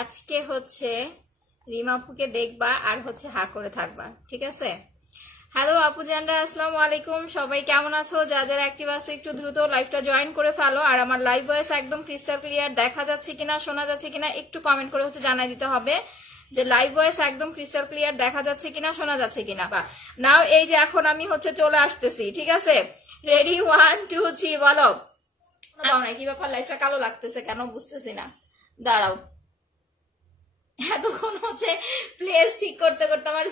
আজকে হচ্ছে রিমাপুকে দেখবা আর হচ্ছে হা করে থাকবা, ঠিক আছে? হ্যালো আপু জানরা, আসসালামু আলাইকুম। সবাই কেমন আছো? যারা অ্যাক্টিভ আছো একটু দ্রুত লাইভটা জয়েন করে ফেলো। আর আমার লাইভ ভয়েস একদম ক্রিস্টাল ক্লিয়ার দেখা যাচ্ছে কিনা, শোনা যাচ্ছে কিনা একটু কমেন্ট করে হচ্ছে জানাই দিতে হবে যে লাইভ ভয়েস একদম ক্রিস্টাল ক্লিয়ার দেখা যাচ্ছে কিনা, শোনা যাচ্ছে কিনা। নাও এই যে এখন আমি হচ্ছে চলে আসতেছি, ঠিক আছে? রেডি, 1 2 3 বলো। কি ব্যাপার, লাইভটা কালো লাগতেছে কেন বুঝতেছি না, দাঁড়াও। এতক্ষণ হচ্ছে প্লেস ঠিক করতে করতে আমার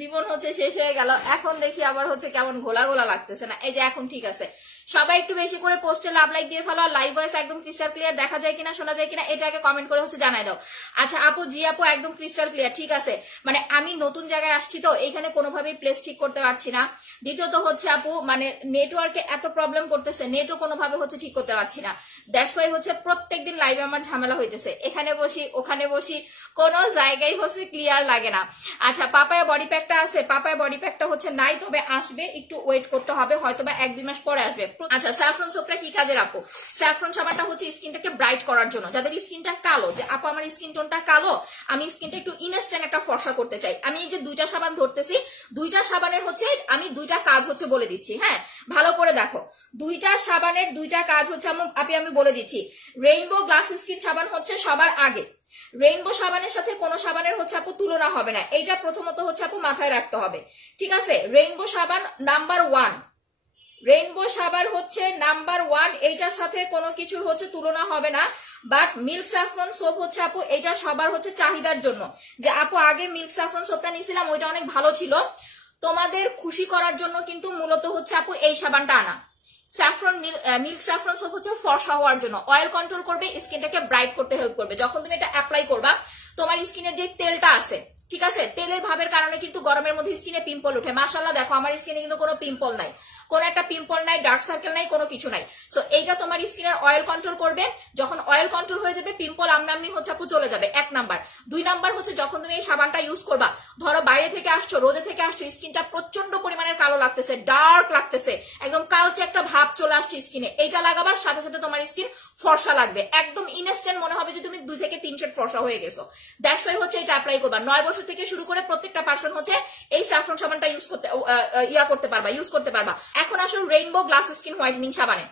জীবন হচ্ছে শেষ হয়ে গেল। এখন দেখি আবার হচ্ছে কেমন ঘোলা ঘোলা লাগতেছে না। এই যে এখন ঠিক আছে। সবাই একটু বেশি করে পোস্টে লাভ লাইক দিয়ে ফেলো। লাইভ ভয়েস একদম ক্রিস্টাল ক্লিয়ার দেখা যায় কিনা, শোনা যায় কিনা এটাকে কমেন্ট করে হচ্ছে জানাই দাও। আচ্ছা আপু, জি আপু একদম ক্রিস্টাল ক্লিয়ার, ঠিক আছে। মানে আমি নতুন জায়গায় আসছি তো এইখানে কোনোভাবেই প্লেস ঠিক করতে পারছি না। দ্বিতীয়ত হচ্ছে আপু মানে নেটওয়ার্কে এত প্রবলেম করতেছে, নেটও কোনোভাবে হচ্ছে ঠিক করতে পারছি না। দ্যাটস ওয়াই হচ্ছে প্রত্যেকদিন লাইভে আমার ঝামেলা হইতেছে, এখানে বসি ওখানে বসি, কোনো জায়গায় হচ্ছে ক্লিয়ার লাগে না। আচ্ছা পাপায়া বডি প্যাকটা আছে, পাপায়া বডি প্যাকটা হচ্ছে নাই, তবে আসবে, একটু ওয়েট করতে হবে, হয়তো বা 1-2 মাস পরে আসবে। আচ্ছা স্যাফরন সোপটা কি কাজের আপু? স্যাফরন সাবানটা হচ্ছে স্কিনটাকে ব্রাইট করার জন্য। যাদের স্কিনটা কালো, যে আপু আমার স্কিন টোনটা কালো, আমি স্কিনটা একটু ইনস্ট্যান্ট একটা ফর্সা করতে চাই, আমি এই যে 2টা সাবান ধরতেছি, 2টা সাবানের হচ্ছে আমি 2টা কাজ হচ্ছে বলে দিচ্ছি। হ্যাঁ ভালো করে দেখো, 2টা সাবানের 2টা কাজ হচ্ছে আমি বলে দিচ্ছি। রেইনবো গ্লাস স্কিন সাবান হচ্ছে সবার আগে। রেইনবো সাবানের সাথে কোনো সাবানের হচ্ছে আপু তুলনা হবে না, এইটা প্রথমত হচ্ছে আপু মাথায় রাখতে হবে, ঠিক আছে? রেইনবো সাবান নাম্বার 1, রেইনবো সাবান হচ্ছে নাম্বার 1, এইটার সাথে কোনো কিছুর হচ্ছে তুলনা হবে না। বাট মিল্ক স্যাফরন সোপ হচ্ছে আপু এটা সবার হচ্ছে চাহিদার জন্য, যে আপু আগে মিল্ক স্যাফরন সোপটা নিয়েছিলাম ওইটা অনেক ভালো ছিল, তোমাদের খুশি করার জন্য কিন্তু মূলত হচ্ছে আপু এই সাবানটা আনা। স্যাফরন মিল্ক স্যাফরন সোপ হচ্ছে ফর্সা হওয়ার জন্য, অয়েল কন্ট্রোল করবে, স্কিনটাকে ব্রাইট করতে হেল্প করবে। যখন তুমি এটা অ্যাপ্লাই করবা তোমার স্কিনের যে তেলটা আছে, ঠিক আছে, তেলের ভাবের কারণে কিন্তু গরমের মধ্যে স্কিনে পিম্পল ওঠে। মাশাআল্লাহ দেখো আমার স্কিনে কিন্তু কোনো পিম্পল নাই, কোন একটা পিম্পল নাই, ডার্ক সার্কেল নাই, কোনো কিছু নাই। সো এইটা তোমার স্কিনের অয়েল কন্ট্রোল করবে। যখন অয়েল কন্ট্রোল হয়ে যাবে পিম্পল আমনামনি হচ্ছে আপু চলে যাবে, 1 নাম্বার। 2 নাম্বার হচ্ছে যখন তুমি এই সাবানটা ইউজ করবা, ধরো বাইরে থেকে আসছো, রোদে থেকে আসছো, স্কিনটা প্রচন্ড পরিমাণের কালো লাগতেছে, ডার্ক লাগতেছে, একদম কালচে একটা ভাব চলে আসছে স্কিনে, এইটা লাগাবার সাথে সাথে তোমার স্কিন ফর্সা লাগবে, একদম ইনস্ট্যান্ট মনে হবে যে তুমি 2 থেকে 3 শেড ফর্সা হয়ে গেছো। দ্যাটস ওয়াই হচ্ছে এটা অ্যাপ্লাই করবা। 9 বছর থেকে শুরু করে প্রত্যেকটা পার্সন হচ্ছে এই স্যাফরন সাবানটা ইউজ করতে পারবা। এখন আসো রেইনবো গ্লাস স্কিন হোয়াইটেনিং সাবানে।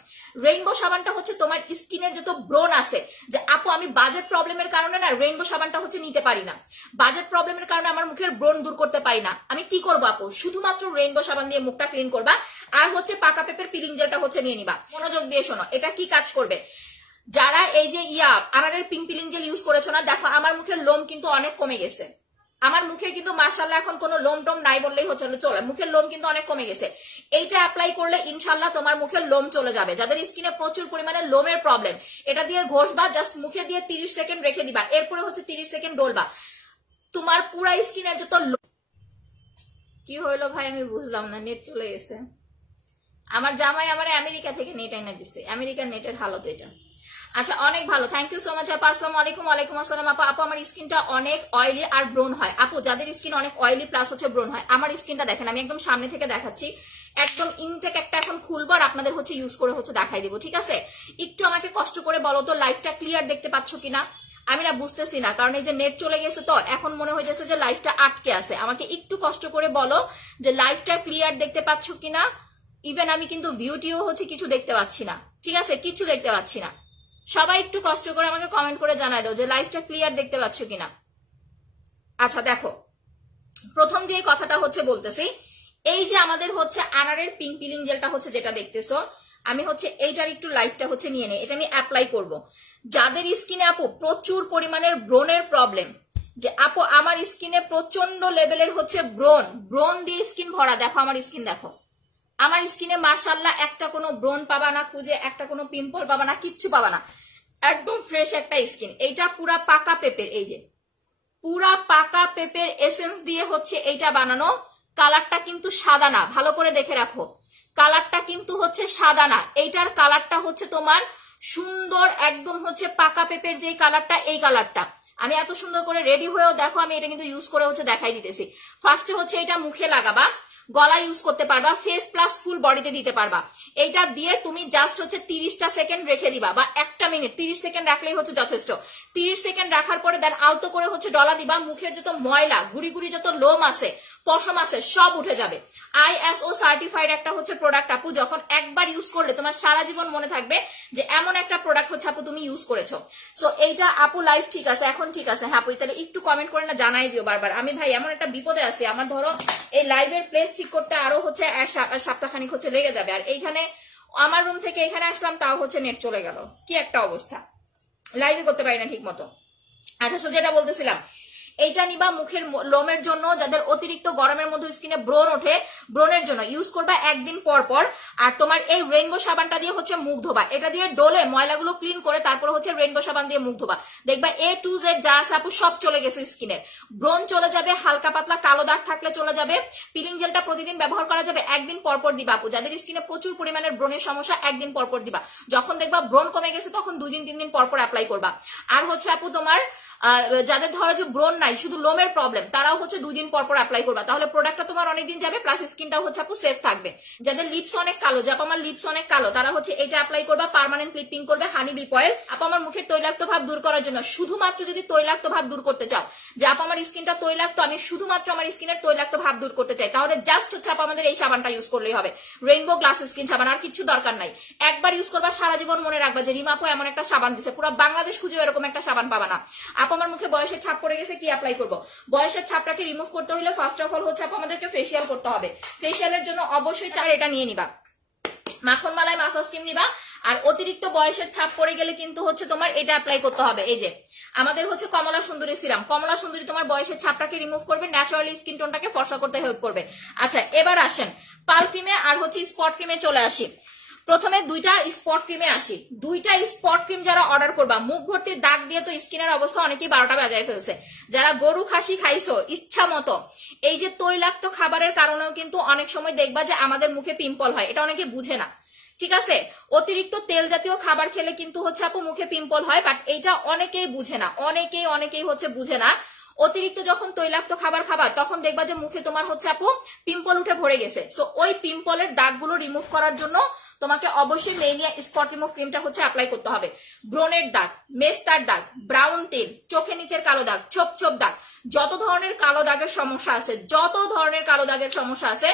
রেইনবো সাবানটা হচ্ছে তোমার স্কিনের যত ব্রণ আছে, যে আপু আমি বাজেট প্রবলেমের কারণে না রেইনবো সাবানটা হচ্ছে নিতে পারি না, বাজেট প্রবলেমের কারণে আমার মুখের ব্রণ দূর করতে পারি না, আমি কি করবো আপু? শুধুমাত্র রেইনবো সাবান দিয়ে মুখটা ক্লিন করবা, আর হচ্ছে পাকা পেঁপের পিলিং জেলটা হচ্ছে নিয়ে নিবা। মনোযোগ দিয়ে শোনো, এটা কি কাজ করবে। যারা এই যে আনারের পিঙ্ক পিলিং জেল ইউজ করেছো না, দেখো আমার মুখের লোম কিন্তু অনেক কমে গেছে, আমার মুখের কিন্তু মাশাআল্লাহ এখন কোনো লোম টোম নাই বললেই হচ্ছে চলে, মুখের লোম কিন্তু অনেক কমে গেছে। এইটা অ্যাপ্লাই করলে ইনশাআল্লাহ তোমার মুখের লোম চলে যাবে। যাদের স্কিনে প্রচুর পরিমাণে লোমের প্রবলেম, এটা দিয়ে ঘষবা, জাস্ট মুখে দিয়ে 30 সেকেন্ড রেখে দিবা, এরপরে হচ্ছে 30 সেকেন্ড ডলবা, তোমার পুরা স্কিনের যত। কি হইলো ভাই আমি বুঝলাম না, নেট চলে গেছে। আমার জামাই আমার আমেরিকা থেকে নেট এনে দিছে, আমেরিকার নেটের হালত এটা। আচ্ছা অনেক ভালো, থ্যাংক ইউ সো মাচ আপু। আসসালামু আলাইকুম। ওয়ালাইকুম আসসালাম আপু। আপু আমার স্কিনটা অনেক অয়েলি আর ব্রোন হয়। আপু যাদের স্কিন অনেক অয়েলি প্লাস হচ্ছে ব্রোন হয়, আমার স্কিনটা দেখেন, আমি একদম সামনে থেকে দেখাচ্ছি, একদম ইনটেক একটা এখন খুলবো আর আপনাদের হচ্ছে ইউজ করে হচ্ছে দেখাই দিব, ঠিক আছে? একটু আমাকে কষ্ট করে বলো তো লাইভটা ক্লিয়ার দেখতে পাচ্ছ কিনা, আমি না বুঝতেছি না, কারণ এই যে নেট চলে গেছে তো এখন মনে হইতেছে যে লাইভটা আটকে আছে। আমাকে একটু কষ্ট করে বলো যে লাইভটা ক্লিয়ার দেখতে পাচ্ছ কিনা। ইভেন আমি কিন্তু বিউটিও হচ্ছে কিছু দেখতে পাচ্ছি না, ঠিক আছে, কিছু দেখতে পাচ্ছি না। সবাই একটু কষ্ট করে আমাকে কমেন্ট করে জানাই দাও যে লাইভটা ক্লিয়ার দেখতে পাচ্ছ কিনা। আচ্ছা দেখো, প্রথম যে কথাটা হচ্ছে বলতেছি, এই যে আমাদের হচ্ছে আনারের পিঙ্ক পিলিং জেলটা হচ্ছে যেটা দেখতেছো, আমি হচ্ছে এইটার একটু লাইটটা হচ্ছে নিয়ে নেই, এটা আমি অ্যাপ্লাই করব। যাদের স্কিনে আপু প্রচুর পরিমাণের ব্রণের প্রবলেম, যে আপু আমার স্কিনে প্রচন্ড লেভেলের হচ্ছে ব্রণ দিয়ে স্কিন ভরা, দেখো আমার স্কিন দেখো, আমার স্কিনে মাশাআল্লাহ একটা কোনো ব্রণ পাবা না খুঁজে, একটা কোনো পিম্পল পাবা না, কিচ্ছু পাবা না, একদম ফ্রেশ একটা স্কিন। এইটা পুরা পাকা পেঁপের, এই যে পুরা পাকা পেঁপের এসেন্স দিয়ে হচ্ছে এইটা বানানো। কালারটা কিন্তু সাদা না, ভালো করে দেখে রাখো, কালারটা কিন্তু হচ্ছে সাদা না, এইটার কালারটা হচ্ছে তোমার সুন্দর একদম হচ্ছে পাকা পেঁপের যে কালারটা, এই কালারটা। আমি এত সুন্দর করে রেডি হয়েও দেখো আমি এটা কিন্তু ইউজ করে হচ্ছে দেখাই দিতেছি। ফার্স্টে হচ্ছে এটা মুখে লাগাবা, গলা ইউজ করতে পারবা, ফেস প্লাস ফুল বডিতে দিতে পারবা। এইটা দিয়ে তুমি জাস্ট হচ্ছে 30টা সেকেন্ড রেখে দিবা বা 1 মিনিট, 30 সেকেন্ড রাখলেই হচ্ছে যথেষ্ট। 30 সেকেন্ড রাখার পরে দেন আলতো করে হচ্ছে ডলা দিবা, মুখের যত ময়লা গুড়ি গুড়ি যত লোম আছে পশম আছে সব উঠে যাবে। ISO সার্টিফাইড একটা হচ্ছে প্রোডাক্ট আপু, যখন একবার ইউজ করলে তোমার সারা জীবন মনে থাকবে যে এমন একটা প্রোডাক্ট হচ্ছে আপু তুমি ইউজ করেছো। সো এইটা আপু লাইফ ঠিক আছে, এখন ঠিক আছে? হ্যাঁ আপু, তাহলে একটু কমেন্ট করে না জানাই দিও বারবার। আমি ভাই এমন একটা বিপদে আছি, আমার ধরো এই লাইভের প্লেস ঠিক করতে আরো হচ্ছে 1 সপ্তাহখানিক হচ্ছে লেগে যাবে, আর এইখানে আমার রুম থেকে এখানে আসলাম তাও হচ্ছে নেট চলে গেল, কি একটা অবস্থা, লাইভে করতে পারি না ঠিক মতো। আচ্ছা, সো যেটা বলতেছিলাম, এইটা নিবা মুখের লোমের জন্য, যাদের অতিরিক্ত গরমের মধ্যে স্কিনে ব্রণ ওঠে, ব্রণের জন্য ইউজ করবা একদিন পর পর। আর তোমার এই রেইনবো সাবানটা দিয়ে হচ্ছে মুখ ধোবা, এটা দিয়ে ডলে ময়লাগুলো ক্লিন করে তারপর হচ্ছে রেইনবো সাবান দিয়ে মুখ ধোবা, দেখবা A to Z যা আছে আপু সব চলে গেছে স্কিনের, ব্রণ চলে যাবে, হালকা পাতলা কালো দাগ থাকলে চলে যাবে। পিলিং জেলটা প্রতিদিন ব্যবহার করা যাবে, একদিন পর পর দিবা আপু। যাদের স্কিনে প্রচুর পরিমাণের ব্রণের সমস্যা একদিন পর পর দিবা, যখন দেখবা ব্রণ কমে গেছে তখন 2 দিন 3 দিন পর পর অ্যাপ্লাই করবা। আর হচ্ছে আপু তোমার যাদের ধরো যে ব্রণ নাই শুধু লোমের প্রবলেম, তারাও হচ্ছে 2 দিন পর পর অ্যাপ্লাই করবা, তাহলে প্রোডাক্টটা তোমার অনেকদিন যাবে, প্লাস স্কিনটাও হচ্ছে আপু সেফ থাকবে। যাদের লিপস অনেক কালো, যে আমার লিপস অনেক কালো, তারা হচ্ছে এটা অ্যাপ্লাই করবা, পার্মানেন্ট লিপিং করবে হানি লিপ অয়েল। আপু আমার মুখের তৈলাক্ত ভাব দূর করার জন্য, শুধুমাত্র যদি তৈলাক্ত ভাব দূর করতে চাও, যে আপু আমার স্কিনটা তৈলাক্ত, আমি শুধুমাত্র আমার স্কিনের তৈলাক্ত ভাব দূর করতে চাই, তাহলে জাস্ট হচ্ছে আপু আমাদের এই সাবানটা ইউজ করলেই হবে, রেইনবো গ্লাস স্কিন সাবান, আর কিছু দরকার নাই। একবার ইউজ করবা, সারা জীবন মনে রাখবা যে রিমা আপু এমন একটা সাবান দিছে, পুরো বাংলাদেশ খুঁজে এরকম একটা সাবান পাবা না। আপু আমার মুখে বয়সের ছাপ পড়ে গেছে, কি অ্যাপ্লাই করব? বয়সের ছাপটাকে রিমুভ করতে হলে ফার্স্ট অফ অল হচ্ছে আপু আমাদেরকে ফেসিয়াল করতে হবে। ফেসিয়ালের জন্য অবশ্যই এটা নিয়ে নিবা, মাখন মালাই মাসাজ ক্রিম নিবা। আর অতিরিক্ত বয়সের ছাপ পড়ে গেলে কিন্তু হচ্ছে তোমার এটা অ্যাপ্লাই করতে হবে, এই যে আমাদের হচ্ছে কমলা সুন্দরী সিরাম। কমলা সুন্দরী তোমার বয়সের ছাপটাকে রিমুভ করবে, ন্যাচারালি স্কিন টোনটাকে ফর্সা করতে হেল্প করবে। আচ্ছা, এবার আসেন পাল ক্রিমে আর হচ্ছে স্পট ক্রিমে চলে আসি। প্রথমে 2টা স্পট ক্রিমে আসি। 2টা স্পট ক্রিম যারা অর্ডার করবা, মুখ ভর্তি দাগ দিয়ে তো স্কিনের অবস্থা অনেকেই 12টা বাজায় ফেলছে। যারা গরু খাসি খাইছো ইচ্ছা মতো, এই যে তৈলাক্ত খাবারের কারণেও কিন্তু অনেক সময় দেখবা যে আমাদের মুখে পিম্পল হয়, এটা অনেকে বুঝে না, ঠিক আছে? অতিরিক্ত তেল জাতীয় খাবার খেলে কিন্তু হচ্ছে আপু মুখে পিম্পল হয়, বাট এইটা অনেকেই বুঝে না, অনেকেই হচ্ছে বুঝে না। অতিরিক্ত যখন তৈলাক্ত খাবার খাবা তখন দেখবা যে মুখে তোমার হচ্ছে আপু পিম্পল উঠে ভরে গেছে। সো ওই পিম্পলের দাগগুলো রিমুভ করার জন্য তোমাকে অবশ্যই মেনিয়া স্পট রিমুভ ক্রিমটা হচ্ছে অ্যাপ্লাই করতে হবে। ব্রণের দাগ, মেস্তার দাগ, ব্রাউন তিল, চোখের নিচের কালো দাগ, ছোপ ছোপ দাগ, যত ধরনের কালো দাগের সমস্যা আছে,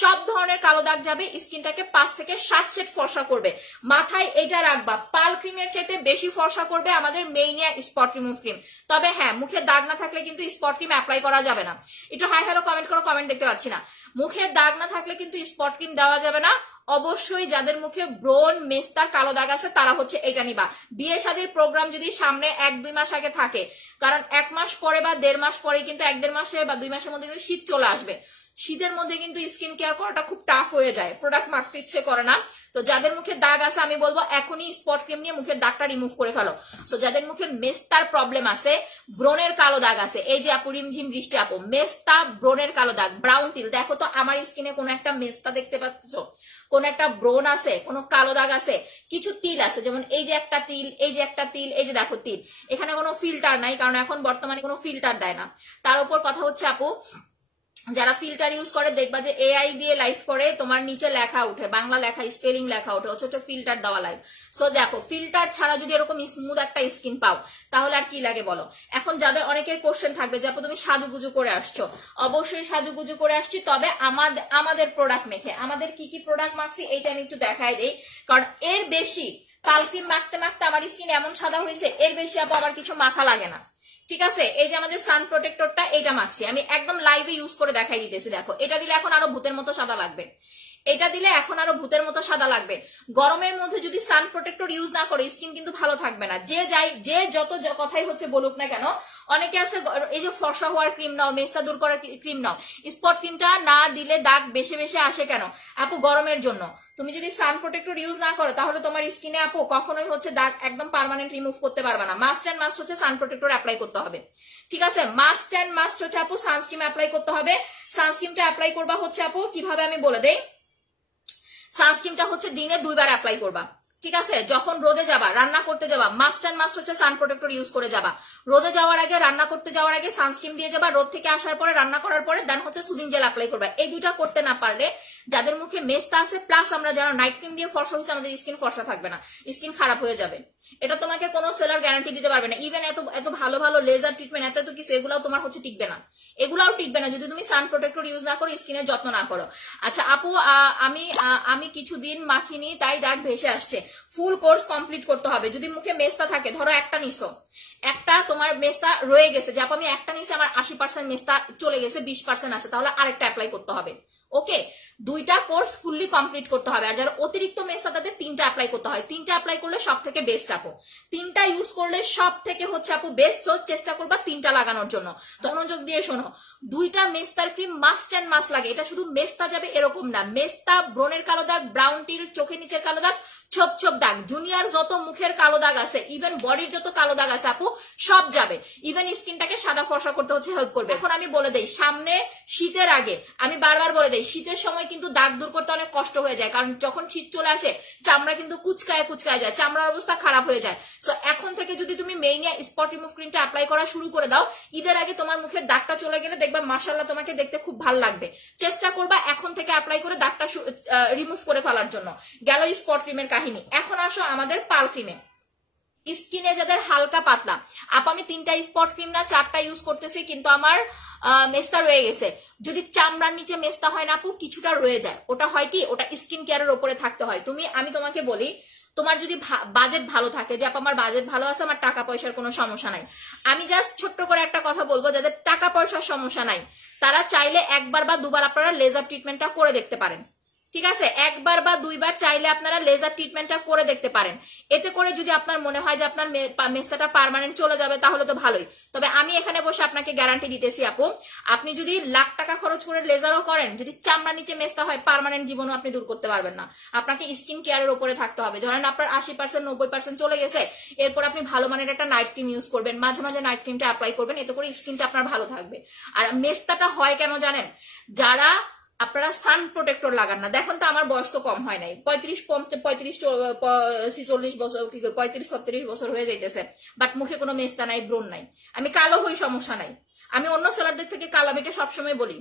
সব ধরনের কালো দাগ যাবে, স্কিনটাকে 5 থেকে 7 শেড ফর্সা করবে। মাথায় এটা রাখবা, পাল ক্রিমের চাইতে বেশি ফর্সা করবে আমাদের মেইনিয়া স্পট রিমুভ ক্রিম। তবে হ্যাঁ, মুখে দাগ না থাকলে কিন্তু স্পট ক্রিম অ্যাপ্লাই করা যাবে না। একটু হাই হ্যালো কমেন্ট করো, কমেন্ট দেখতে পাচ্ছি না। মুখে দাগ না থাকলে কিন্তু স্পট ক্রিম দেওয়া যাবে না। অবশ্যই যাদের মুখে ব্রণ, মেস্তার, কালো দাগ আছে তারা হচ্ছে এটা নিবা। বিয়ে শাদীর প্রোগ্রাম যদি সামনে 1-2 মাস আগে থাকে, কারণ 1 মাস পরে বা 1.5 মাস পরে কিন্তু 1-1.5 মাসে বা 2 মাসের মধ্যে কিন্তু শীত চলে আসবে। শীতের মধ্যে কিন্তু স্কিন কেয়ার করাটা খুব টাফ হয়ে যায়, প্রোডাক্ট মাখতে ইচ্ছে করে না। তো যাদের মুখে দাগ আছে আমি বলবো এখনই স্পট ক্রিম নিয়ে মুখের দাগটা রিমুভ করে ফেলো। সো যাদের মুখে মেস্তার প্রবলেম আছে, ব্রণের কালো দাগ আছে, এই যে আপু রিমঝিম বৃষ্টি আপু, মেস্তা, ব্রণের কালো দাগ, ব্রাউন তিল, দেখো তো আমার স্কিনে কোনো একটা মেস্তা দেখতে পাচ্ছ, কোন একটা ব্রণ আছে, কোনো কালো দাগ আছে, কিছু তিল আছে, যেমন এই যে একটা তিল, এই যে একটা তিল, এই যে দেখো তিল। এখানে কোনো ফিল্টার নাই, কারণ এখন বর্তমানে কোনো ফিল্টার দেয় না। তার উপর কথা হচ্ছে আপু, যারা ফিল্টার ইউজ করে দেখবা যে AI দিয়ে লাইভ করে, তোমার নিচে লেখা উঠে, বাংলা লেখা, স্পেলিং লেখা উঠে, হচ্ছে ফিল্টার দেওয়া লাইভ। সো দেখো, ফিল্টার ছাড়া যদি এরকম স্মুথ একটা স্কিন পাও তাহলে আর কি লাগে বলো। এখন যাদের অনেকের কোশ্চেন থাকবে যে আপু তুমি সাজুগুজু করে আসছো, অবশ্যই সাজুগুজু করে আসছি, তবে আমাদের প্রোডাক্ট মেখে, আমাদের কি কি প্রোডাক্ট মাখছি এইটা আমি একটু দেখাই দেই, কারণ এর বেশি পাল ক্রিম মাখতে মাখতে আমার স্কিন এমন সাদা হয়েছে, এর বেশি আপু আমার কিছু মাখা লাগে না, ঠিক আছে? এই যে আমাদের সান প্রোটেক্টরটা, এইটা মাখছি আমি, একদম লাইভে ইউজ করে দেখাই দিতেছি। দেখো, এটা দিলে এখন আরো ভূতের মতো সাদা লাগবে, এটা দিলে এখন আরো ভূতের মতো সাদা লাগবে। গরমের মধ্যে যদি সান প্রোটেক্টর ইউজ না করে স্কিন কিন্তু ভালো থাকবে না। যে যত কথাই হচ্ছে বলুক না কেন, অনেকে আছে এই যে ফর্সা হওয়ার ক্রিম নাও, মেস্তা দূর করার ক্রিম নাও, স্পট ক্রিমটা না দিলে দাগ বেশি বেশি আসে কেন আপু? গরমের জন্য। তুমি যদি সান প্রোটেক্টর ইউজ না করো তাহলে তোমার স্কিনে আপু কখনোই হচ্ছে দাগ একদম পার্মানেন্ট রিমুভ করতে পারবে না। মাস্ট এন্ড মাস্ট হচ্ছে সান প্রোটেক্টর অ্যাপ্লাই করতে হবে, ঠিক আছে? মাস্ট এন্ড মাস্ট হচ্ছে আপু সানস্ক্রিন অ্যাপ্লাই করতে হবে। সানস্ক্রিনটা অ্যাপ্লাই করবা হচ্ছে আপু কিভাবে আমি বলে দেই। সানস্ক্রিনটা হচ্ছে দিনে 2 বার অ্যাপ্লাই করবা, ঠিক আছে, যখন রোদে যাবা, রান্না করতে যাবা, মাস্ট অ্যান্ড মাস্ট হচ্ছে সান প্রোটেক্টর ইউজ করে যাবা। রোদে যাওয়ার আগে, রান্না করতে যাওয়ার আগে সানস্ক্রিন দিয়ে যাবা, রোদ থেকে আসার পরে, রান্না করার পরে দেন হচ্ছে সুদিং জেল অ্যাপ্লাই করবা। এই দুইটা করতে না পারলে যাদের মুখে মেস্তা আছে প্লাস আমরা যারা নাইট ক্রিম দিয়ে ফর্সা হচ্ছে, আমাদের স্কিন ফর্সা থাকবে না, স্কিন খারাপ হয়ে যাবে। এটা তোমাকে কোনো সেলার গ্যারান্টি দিতে পারবে না। ইভেন এত এত ভালো ভালো লেজার ট্রিটমেন্ট, এত কিছু, এগুলাও তোমার হচ্ছে টিকবে না, এগুলাও টিকবে না যদি তুমি সান প্রোটেক্টর ইউজ না করো, স্কিনের যত্ন না করো। আচ্ছা আপু, আমি কিছুদিন মাখিনি তাই দাগ ভেসে আসছে, ফুল কোর্স কমপ্লিট করতে হবে। যদি মুখে মেস্তা থাকে, ধরো একটা নিছো, একটা তোমার মেস্তা রয়ে গেছে, যে আপু আমি একটা নিছি, আমার 80% মেস্তা চলে গেছে, 20% আছে, তাহলে আরেকটা অ্যাপ্লাই করতে হবে। ওকে, দুইটা কোর্স ফুললি কমপ্লিট করতে হবে। আর যারা অতিরিক্ত মেস্তা, তাদের 3টা অ্যাপ্লাই করতে হয়। 3টা অ্যাপ্লাই করলে সব থেকে বেস্ট আপু, 3টা ইউজ করলে সব থেকে হচ্ছে আপু বেস্ট। চেষ্টা করবা 3টা লাগানোর জন্য। তো মনোযোগ দিয়ে শোনো, 2টা মেস্তার ক্রিম মাস্ট অ্যান্ড মাস্ট লাগে। এটা শুধু মেস্তা যাবে এরকম না, মেস্তা, ব্রণের কালো দাগ, ব্রাউন টিল, চোখের নিচের কালো দাগ, ছোপ ছোপ দাগ, জুনিয়র যত মুখের কালো দাগ আছে, ইভেন বডির যত কালো দাগ আছে আপু, সব যাবে। ইভেন স্কিনটাকে সাদা ফর্সা করতে হচ্ছে হেল্প করবে। এখন আমি বলে দেই, সামনে শীতের আগে আমি বারবার বলে দেই, শীতের সময় কিন্তু দাগ দূর করতে অনেক কষ্ট হয়ে যায়, কারণ যখন শীত চলে আসে চামড়া কিন্তু কুচকায় কুচকায় যায়, চামড়ার অবস্থা খারাপ হয়ে যায়। সো এখন থেকে যদি তুমি মেইনিয়া স্পট রিমুভ ক্রিমটা অ্যাপ্লাই করা শুরু করে দাও, ঈদের আগে তোমার মুখের দাগটা চলে গেলে দেখবা মাশাআল্লাহ তোমাকে দেখতে খুব ভালো লাগবে। চেষ্টা করবা এখন থেকে অ্যাপ্লাই করে দাগটা রিমুভ করে ফেলার জন্য। গেল স্পট ক্রিমের কাহিনী। এখন আসো আমাদের পাল ক্রিমে। স্কিনে যাদের হালকা পাতলা, আপু আমি 3টা স্পট ক্রিম না 4টা ইউজ করতেছি, কিন্তু আমার মেস্তা রয়ে গেছে। যদি চামড়ার নিচে মেস্তা হয় না আপু, কিছুটা রয়ে যায়, ওটা হয় কি, ওটা স্কিন কেয়ারের উপরে থাকতে হয়। আমি তোমাকে বলি, তোমার যদি বাজেট ভালো থাকে, যে আপু আমার বাজেট ভালো আছে, আমার টাকা পয়সার কোনো সমস্যা নাই, আমি জাস্ট ছোট্ট করে একটা কথা বলবো, যাদের টাকা পয়সার সমস্যা নাই তারা চাইলে 1বার বা 2বার আপনারা লেজার ট্রিটমেন্টটা করে দেখতে পারেন। ঠিক আছে, 1বার বা 2বার চাইলে আপনারা লেজার ট্রিটমেন্টটা করে দেখতে পারেন। এতে করে যদি আপনার মনে হয় যে আপনার মেস্তাটা পার্মানেন্ট চলে যাবে, তাহলে তো ভালোই। তবে আমি এখানে বসে আপনাকে গ্যারান্টি দিতেছি আপু, আপনি যদি লাখ টাকা খরচ করে লেজারও করেন, যদি চামড়ার নিচে মেস্তা হয়, পার্মানেন্ট জীবনও আপনি দূর করতে পারবেন না। আপনাকে স্কিন কেয়ারের উপরে থাকতে হবে। ধরেন আপনার 80% 90% চলে গেছে, এরপর আপনি ভালো মানের একটা নাইট ক্রিম ইউজ করবেন, মাঝে মাঝে নাইট ক্রিমটা অ্যাপ্লাই করবেন, এতে করে স্কিনটা আপনার ভালো থাকবে। আর মেস্তাটা হয় কেন জানেন, যারা আপনারা সান প্রোটেক্টর লাগান না, দেখুন তো আমার বয়স তো কম হয় নাই, 35-40 বছর, 35-36 বছর হয়ে যাইতেছে, বাট মুখে কোনো মেস্তা নাই, ব্রণ নাই। আমি কালো হই, সমস্যা নাই, আমি অন্য সেলারদের থেকে কালো, আমি এটা সবসময় বলি।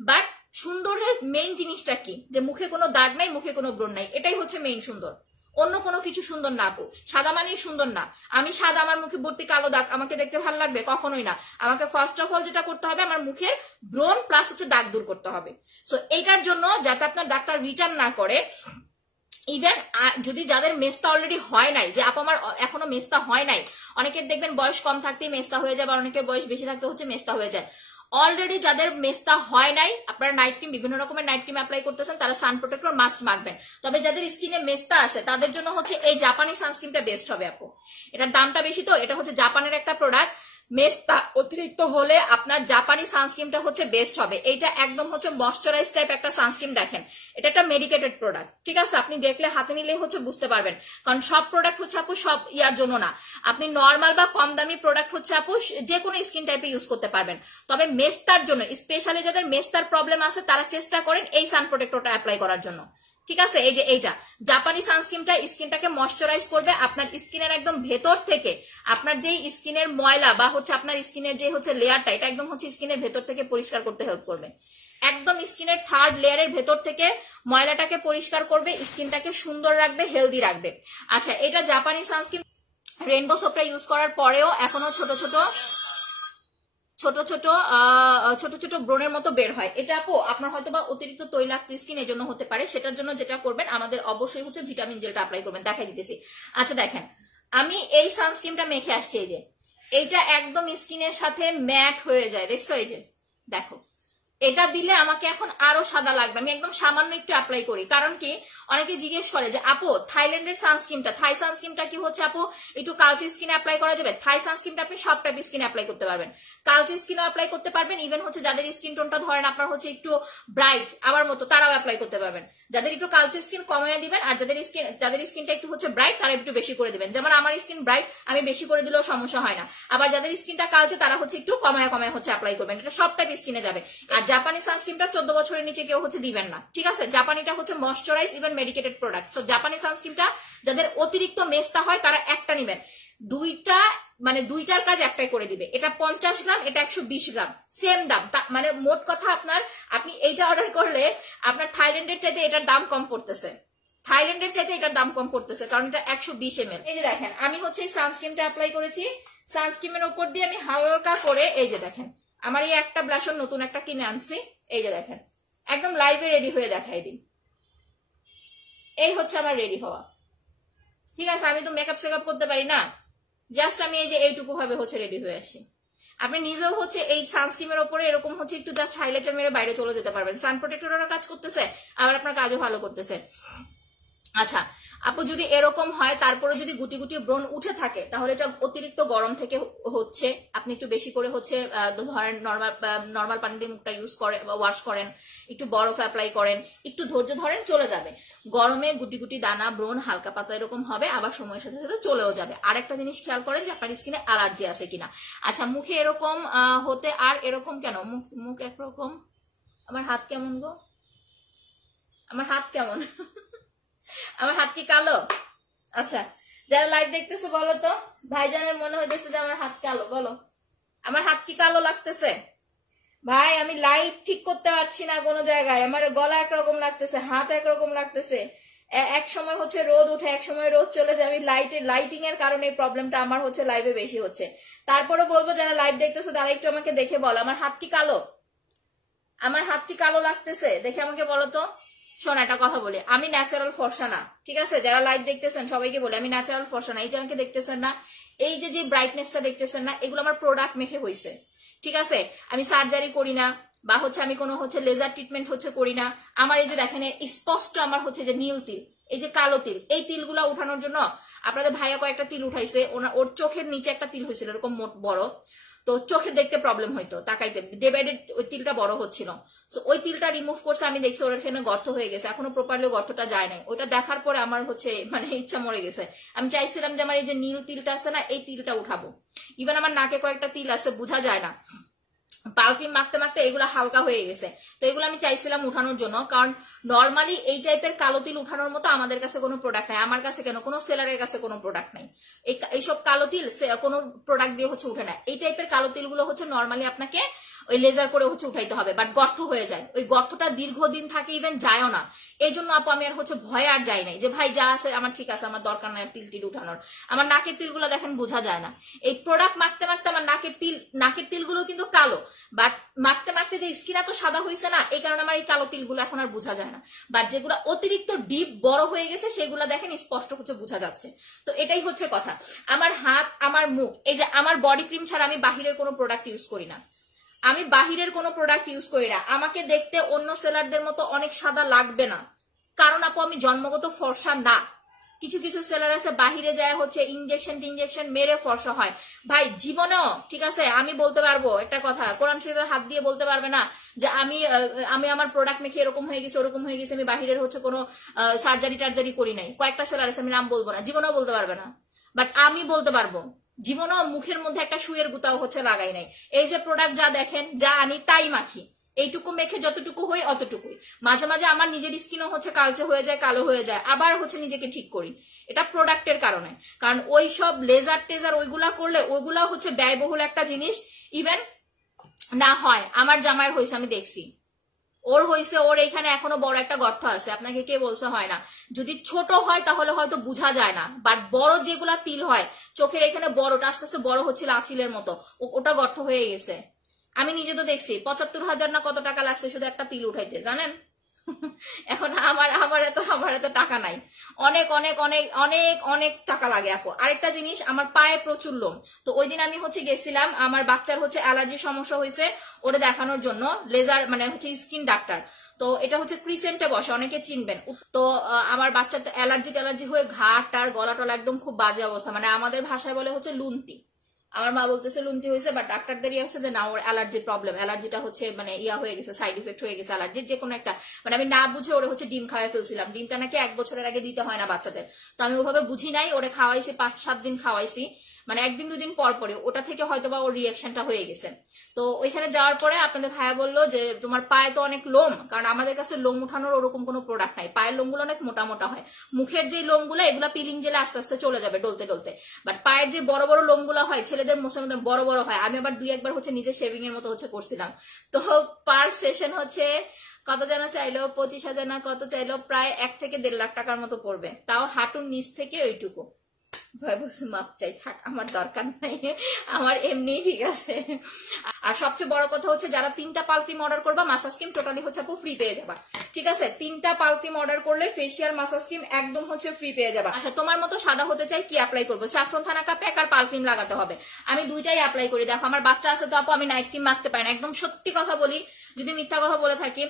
বাট সুন্দরের মেইন জিনিসটা কি, যে মুখে কোনো দাগ নাই, মুখে কোনো ব্রণ নাই, এটাই হচ্ছে মেইন সুন্দর। অন্য কোনো কিছু সুন্দর না আপু, সাদা মানেই সুন্দর না। আমি সাদা, আমার মুখে ভর্তি কালো দাগ, আমাকে দেখতে ভালো লাগবে? কখনোই না। আমাকে ফার্স্ট অফ অল যেটা করতে হবে, আমার মুখের ব্রণ প্লাস হচ্ছে দাগ দূর করতে হবে। সো এইটার জন্য যাতে আপনার দাগটা রিটার্ন না করে, ইভেন যদি যাদের মেস্তা অলরেডি হয় নাই, যে আপু আমার এখনো মেস্তা হয় নাই, অনেকের দেখবেন বয়স কম থাকতেই মেস্তা হয়ে যায়, বা অনেকের বয়স বেশি থাকতে হচ্ছে মেস্তা হয়ে যায়। অলরেডি যাদের মেস্তা হয় নাই, আপনারা নাইট ক্রিম, বিভিন্ন রকমের নাইট ক্রিম অ্যাপ্লাই করতেছেন, তারা সান প্রোটেক্টর মাস্ট মাখবেন। তবে যাদের স্কিনে মেস্তা আছে তাদের জন্য হচ্ছে এই জাপানি সানস্ক্রিনটা বেস্ট হবে আপু। এটার দামটা বেশি, তো এটা হচ্ছে জাপানের একটা প্রোডাক্ট। মেস্তা অতিরিক্ত হলে আপনার জাপানি সানস্ক্রিনটা হচ্ছে বেস্ট হবে। এইটা একদম হচ্ছে ময়শ্চারাইজ টাইপ একটা সানস্ক্রিন। দেখেন, এটা একটা মেডিকেটেড প্রোডাক্ট, ঠিক আছে? আপনি দেখলে হাতে নিলেই হচ্ছে বুঝতে পারবেন, কারণ সব প্রোডাক্ট হচ্ছে আপু সব ইয়ার জন্য না। আপনি নর্মাল বা কম দামি প্রোডাক্ট হচ্ছে আপু যে কোনো স্কিন টাইপে ইউজ করতে পারবেন। তবে মেস্তার জন্য, স্পেশালি যাদের মেস্তার প্রবলেম আছে, তারা চেষ্টা করেন এই সান প্রোটেক্টরটা অ্যাপ্লাই করার জন্য। ঠিক আছে, এই যে এইটা জাপানি সানস্ক্রিনটা স্কিনটাকে ময়শ্চারাইজ করবে, আপনার স্কিনের একদম ভেতর থেকে, আপনার যেই স্কিনের ময়লা বা হচ্ছে আপনার স্কিনের যে হচ্ছে লেয়ারটা, এটা একদম হচ্ছে স্কিনের ভেতর থেকে পরিষ্কার করতে হেল্প করবে। একদম স্কিনের 3rd লেয়ারের ভেতর থেকে ময়লাটাকে পরিষ্কার করবে, স্কিনটাকে সুন্দর রাখবে, হেলদি রাখবে। আচ্ছা, এটা জাপানি সানস্ক্রিন রেইনবো সোপটা ইউজ করার পরেও এখনো ছোট ছোট ব্রণের মতো বের হয়। এটা আপু আপনার হয়তো বা অতিরিক্ত তৈলাক্ত স্কিন এর জন্য হতে পারে। সেটার জন্য যেটা করবেন, আমাদের অবশ্যই হচ্ছে ভিটামিন জেলটা অ্যাপ্লাই করবেন। দেখাই দিতেছি। আচ্ছা দেখেন, আমি এই সানস্ক্রিনটা মেখে আসছি, এই যে এইটা একদম স্কিনের সাথে ম্যাট হয়ে যায়, দেখছো? এই যে দেখো, এটা দিলে আমাকে এখন আরো সাদা লাগবে। আমি একদম সামান্য একটু অ্যাপ্লাই করি, কারণ কি অনেকে জিজ্ঞেস করে যে আপু থাইল্যান্ডের সানস্ক্রিনটা, থাই সানস্ক্রিনটা কি হচ্ছে আপু একটু কালচে স্কিনে অ্যাপ্লাই করা যাবে? থাই সানস্ক্রিনটা আপনি সব টাইপ স্কিনে অ্যাপ্লাই করতে পারবেন, কালচে স্কিনও অ্যাপ্লাই করতে পারবেন, ইভেন হচ্ছে যাদের স্কিন টোনটা ধরেন আপনার হচ্ছে একটু ব্রাইট আমার মতো, তারাও অ্যাপ্লাই করতে পারবেন। যাদের একটু কালচে স্কিন কমিয়ে দিবেন, আর যাদের স্কিনটা একটু হচ্ছে ব্রাইট তারা একটু বেশি করে দিবেন। যেমন আমার স্কিন ব্রাইট, আমি বেশি করে দিলেও সমস্যা হয় না। আবার যাদের স্কিনটা কালচে তারা হচ্ছে একটু কমায় হচ্ছে অ্যাপ্লাই করবেন। এটা সব টাইপ স্কিনে যাবে। আর জাপানি সানস্ক্রিনটা 14 বছরের নিচে কেউ হচ্ছে দিবেন না, ঠিক আছে। জাপানিটা হচ্ছে moisturise even medicated product. So জাপানি সানস্ক্রিনটা যাদের অতিরিক্ত মেস্তা হয় তারা একটা নিবেন, দুইটা মানে দুইটার কাজ একটাই করে দিবে। এটা 50 গ্রাম, এটা 120 গ্রাম, সেম দাম। মানে মোট কথা আপনি এইটা অর্ডার করলে আপনার থাইল্যান্ডের চাইতে এটার দাম কম পড়তেছে, থাইল্যান্ডের চাইতে এটার দাম কম পড়তেছে, কারণ এটা 120 ml। এই যে দেখেন আমি হচ্ছে এই সানস্ক্রিনটা অ্যাপ্লাই করেছি, সানস্ক্রিনের উপর দিয়ে আমি হালকা করে এই যে দেখেন আমার এই একটা ব্লাশর নতুন একটা কিনে আনছি, এই যে দেখেন একদম লাইভে রেডি হয়ে দেখাই দিন। এই হচ্ছে আমার রেডি হওয়া, ঠিক আছে। আমি তো মেকআপ সেকআপ করতে পারি না, জাস্ট আমি এই যে এইটুকু ভাবে হচ্ছে রেডি হয়ে আসি। আপনি নিজেও হচ্ছে এই সানস্ক্রিনের ওপরে এরকম হচ্ছে একটু জাস্ট হাইলাইটার মেরে বাইরে চলে যেতে পারবেন। সান প্রোটেক্টরেরও কাজ করতেছে, আবার আপনার কাজও ভালো করতেছে। আচ্ছা আপু যদি এরকম হয় তারপরে যদি গুটি গুটি ব্রণ উঠে থাকে তাহলে এটা অতিরিক্ত গরম থেকে হচ্ছে। আপনি একটু বেশি করে হচ্ছে ধরেন নর্মাল পানি দিয়ে মুখটা ইউজ করেন, ওয়াশ করেন, একটু বরফ অ্যাপ্লাই করেন, একটু ধৈর্য ধরেন, চলে যাবে। গরমে গুটি গুটি দানা ব্রণ হালকা পাতলা এরকম হবে, আবার সময়ের সাথে সাথে চলেও যাবে। আর একটা জিনিস খেয়াল করেন যে আপনার স্কিনে অ্যালার্জি আছে কিনা। আচ্ছা মুখে এরকম হতে আর এরকম কেন, মুখ একরকম, আমার হাত কেমন গো, আমার হাত কেমন আমার হাত কি কালো? আচ্ছা যারা লাইভ দেখতেছে বলো তো, ভাইজানের মনে হইতেছে যে আমার হাত কালো, বলো আমার হাত কি কালো লাগতেছে? ভাই আমি লাইট ঠিক করতে পারছি না কোনো জায়গায়, আমার গলা একরকম লাগতেছে, হাত একরকম লাগতেছে, এক সময় হচ্ছে রোদ উঠে, এক সময় রোদ চলে যায়। আমি লাইটিং এর কারণে এই প্রবলেমটা আমার হচ্ছে লাইভে বেশি হচ্ছে। তারপরে বলবো যারা লাইভ দেখতেছো তারা একটু আমাকে দেখে বলো আমার হাত কি কালো, আমার হাত কি কালো লাগতেছে দেখে আমাকে বলো তো। শোন একটা কথা বলি, আমি ন্যাচারাল ফর্সা না, ঠিক আছে। যারা লাইভ দেখতেছেন সবাইকে বলি আমি ন্যাচারাল ফর্সা না। এই যে আমাকে দেখতেছেন না, এই যে ব্রাইটনেসটা দেখতেছেন না, এগুলো আমার প্রোডাক্ট মেখে হয়েছে, ঠিক আছে। আমি সার্জারি করি না, বা হচ্ছে আমি কোনো হচ্ছে লেজার ট্রিটমেন্ট হচ্ছে করি না। আমার এই যে দেখেন স্পষ্ট আমার হচ্ছে যে নীল তিল, এই যে কালো তিল, এই তিলগুলা উঠানোর জন্য আপনাদের ভাইয়া কয়েকটা তিল উঠাইছে, ওর চোখের নিচে একটা তিল হয়েছিল এরকম মোট বড়, তো চোখে দেখতে প্রবলেম হইতো, তাকাইতে ডে বাই ডে ওই তিলটা বড় হচ্ছিল। তো ওই তিলটা রিমুভ করছে, আমি দেখছি ওর এখানে গর্ত হয়ে গেছে, এখনো প্রপারলি গর্তটা যায় নাই। ওইটা দেখার পরে আমার হচ্ছে মানে ইচ্ছা মরে গেছে। আমি চাইছিলাম যে আমার এই যে নীল তিলটা আছে না, এই তিলটা উঠাবো। ইভেন আমার নাকে কয়েকটা তিল আছে, বোঝা যায় না, পালকিম মাখতে মাখতে এগুলো হালকা হয়ে গেছে। তো এগুলো আমি চাইছিলাম উঠানোর জন্য, কারণ নর্মালি এই টাইপের কালো তিল উঠানোর মতো আমাদের কাছে কোনো প্রোডাক্ট নাই, আমার কাছে কেন কোনো সেলারের কাছে কোনো প্রোডাক্ট নাই। এইসব কালো তিল কোনো প্রোডাক্ট দিয়ে হচ্ছে উঠে না। এই টাইপের কালো তিলগুলো হচ্ছে নর্মালি আপনাকে ওই লেজার করে হচ্ছে উঠাইতে হবে, বাট গর্ত হয়ে যায়, ওই গর্তটা দীর্ঘদিন থাকে, ইভেন যায়ও না। এই জন্য আপু আমি আর হচ্ছে ভয় আর যাই নাই, যে ভাই যা আছে আমার ঠিক আছে, আমার দরকার নাই তিল টিল উঠানোর। আমার নাকের তিলগুলো দেখেন বোঝা যায় না, এই প্রোডাক্ট মাখতে মাখতে আমার নাকের তিলগুলো কিন্তু কালো, বাট মাখতে মাখতে যে স্কিন এত সাদা হয়েছে না, এই কারণে আমার এই কালো তিলগুলো এখন আর বোঝা যায় না। বাট যেগুলো অতিরিক্ত ডিপ বড় হয়ে গেছে সেগুলো দেখেন স্পষ্ট হচ্ছে বোঝা যাচ্ছে। তো এটাই হচ্ছে কথা। আমার হাত, আমার মুখ, এই যে আমার বডি ক্রিম ছাড়া আমি বাহিরের কোনো প্রোডাক্ট ইউজ করি না, আমি বাহিরের কোনো প্রোডাক্ট ইউজ করি না। আমাকে দেখতে অন্য সেলারদের মতো অনেক সাদা লাগবে না, কারণ আপু আমি জন্মগত ফর্সা না। কিছু কিছু সেলার আছে বাহিরে যায় হচ্ছে ইনজেকশন মেরে ফর্সা হয়। ভাই জীবনেও, ঠিক আছে, আমি বলতে পারবো একটা কথা, কোরআন শরীফে হাত দিয়ে বলতে পারবে না যে আমি আমার প্রোডাক্ট মেখে এরকম হয়ে গেছে ওরকম হয়ে গেছে, আমি বাহিরের হচ্ছে কোনো সার্জারি টার্জারি করি নাই। কয়েকটা সেলার আছে, আমি নাম বলবো না, জীবনেও বলতে পারবে না, বাট আমি বলতে পারবো জীবনেও মুখের মধ্যে একটা সুইয়ের গুতাও হচ্ছে লাগাই নাই। এই যে প্রোডাক্ট যা দেখেন, যা আনি তাই মাখি, এইটুকু মেখে যতটুকু হই অতটুকুই। মাঝে মাঝে আমার নিজের স্কিনও হচ্ছে কালচে হয়ে যায়, কালো হয়ে যায়, আবার হচ্ছে নিজেকে ঠিক করি, এটা প্রোডাক্টের কারণে। কারণ ওই সব লেজার টেজার ওইগুলা করলে ওইগুলা হচ্ছে ব্যয়বহুল একটা জিনিস। ইভেন না হয় আমার জামাইয়ের হয়েছে, আমি দেখছি ওর হয়েছে, ওর এখানে এখনো বড় একটা গর্ত আছে, আপনাকে কে বলছে হয় না। যদি ছোট হয় তাহলে হয়তো বোঝা যায় না, বাট বড় যেগুলা তিল হয় চোখের এখানে বড়টা আস্তে আস্তে বড় হচ্ছিল আঁচিলের মতো, ওটা গর্ত হয়ে গেছে। আমি নিজে তো দেখছি 75,000 না কত টাকা লাগছে শুধু একটা তিল উঠাইতে, জানেন। এখন আমার এত টাকা নাই, অনেক অনেক অনেক অনেক অনেক টাকা লাগে আপু। আরেকটা জিনিস, আমার পায়ে প্রচুর লোম। তো ওই দিন আমি হচ্ছে গেছিলাম, আমার বাচ্চার হচ্ছে অ্যালার্জির সমস্যা হয়েছে, ওরে দেখানোর জন্য লেজার মানে হচ্ছে স্কিন ডাক্তার। তো এটা হচ্ছে ক্রিসেন্টে বসে, অনেকে চিনবেন। তো আমার বাচ্চার তো অ্যালার্জি হয়ে ঘাট আর গলা টলা একদম খুব বাজে অবস্থা, মানে আমাদের ভাষায় বলে হচ্ছে লুন্তি। আমার মা বলতেছে লুন্তি হয়েছে, বাট ডাক্তারদের হচ্ছে যে না, ওর অ্যালার্জির প্রবলেম, অ্যালার্জিটা হচ্ছে মানে হয়ে গেছে, সাইড ইফেক্ট হয়ে গেছে অ্যালার্জির যে কোনো একটা। মানে আমি না বুঝে ওরে হচ্ছে ডিম খাওয়াই ফেলছিলাম, ডিমটা নাকি 1 বছরের আগে দিতে হয় না বাচ্চাদের। তো আমি ওভাবে বুঝি নাই, ওরে খাওয়াইছি 5-7 দিন খাওয়াইছি, মানে একদিন দুদিন পর পরে, ওটা থেকে হয়তো বা ওর রিয়াকশনটা হয়ে গেছে। তো ওইখানে যাওয়ার পরে আপনাদের ভাইয়া বললো যে তোমার পায়ে তো অনেক লোম, কারণ আমাদের কাছে লোম উঠানোর ওরকম কোনো প্রোডাক্ট নাই, পায়ের লোমগুলো অনেক মোটা মোটা হয়, মুখের যে লোমগুলো এগুলা পিলিং জেলে আস্তে আস্তে চলে যাবে ডলতে ডলতে, বাট পায়ের যে বড় বড় লোমগুলো হয় ছেলেদের মোস্টের মধ্যে বড় বড় হয়। আমি আবার 2-1 বার হচ্ছে নিজে শেভিং এর মতো হচ্ছে করছিলাম। তো পার সেশন হচ্ছে কত যেন চাইলো, 25,000 না কত চাইলো, প্রায় 1 থেকে 1.5 লাখ টাকার মতো পড়বে, তাও হাঁটুর নিচ থেকে ওইটুকু। ভয় বলছে মাপ চাই, থাক আমার দরকার নাই, আমার এমনি ঠিক আছে। আর সবচেয়ে বড় কথা হচ্ছে যারা 3টা পাল ক্রিম অর্ডার করবা মাসাজ ক্রিম টোটালি হচ্ছে আপু ফ্রি পেয়ে যাবা, ঠিক আছে? 3টা পাল ক্রিম অর্ডার করলে ফেসিয়াল মাসাজ ক্রিম একদম হচ্ছে ফ্রি পেয়ে যাবা। আচ্ছা তোমার মতো সাদা হতে চাই, কি অ্যাপ্লাই করবো? স্যাফরন থানাকা প্যাক আর পাল ক্রিম লাগাতে হবে। আমি দুইটাই অ্যাপ্লাই করি। দেখো আমার বাচ্চা আছে তো আপু, আমি নাইট ক্রিম মাখতে পারি না, একদম সত্যি কথা বলি, যদি মিথ্যা কথা বলে থাকি।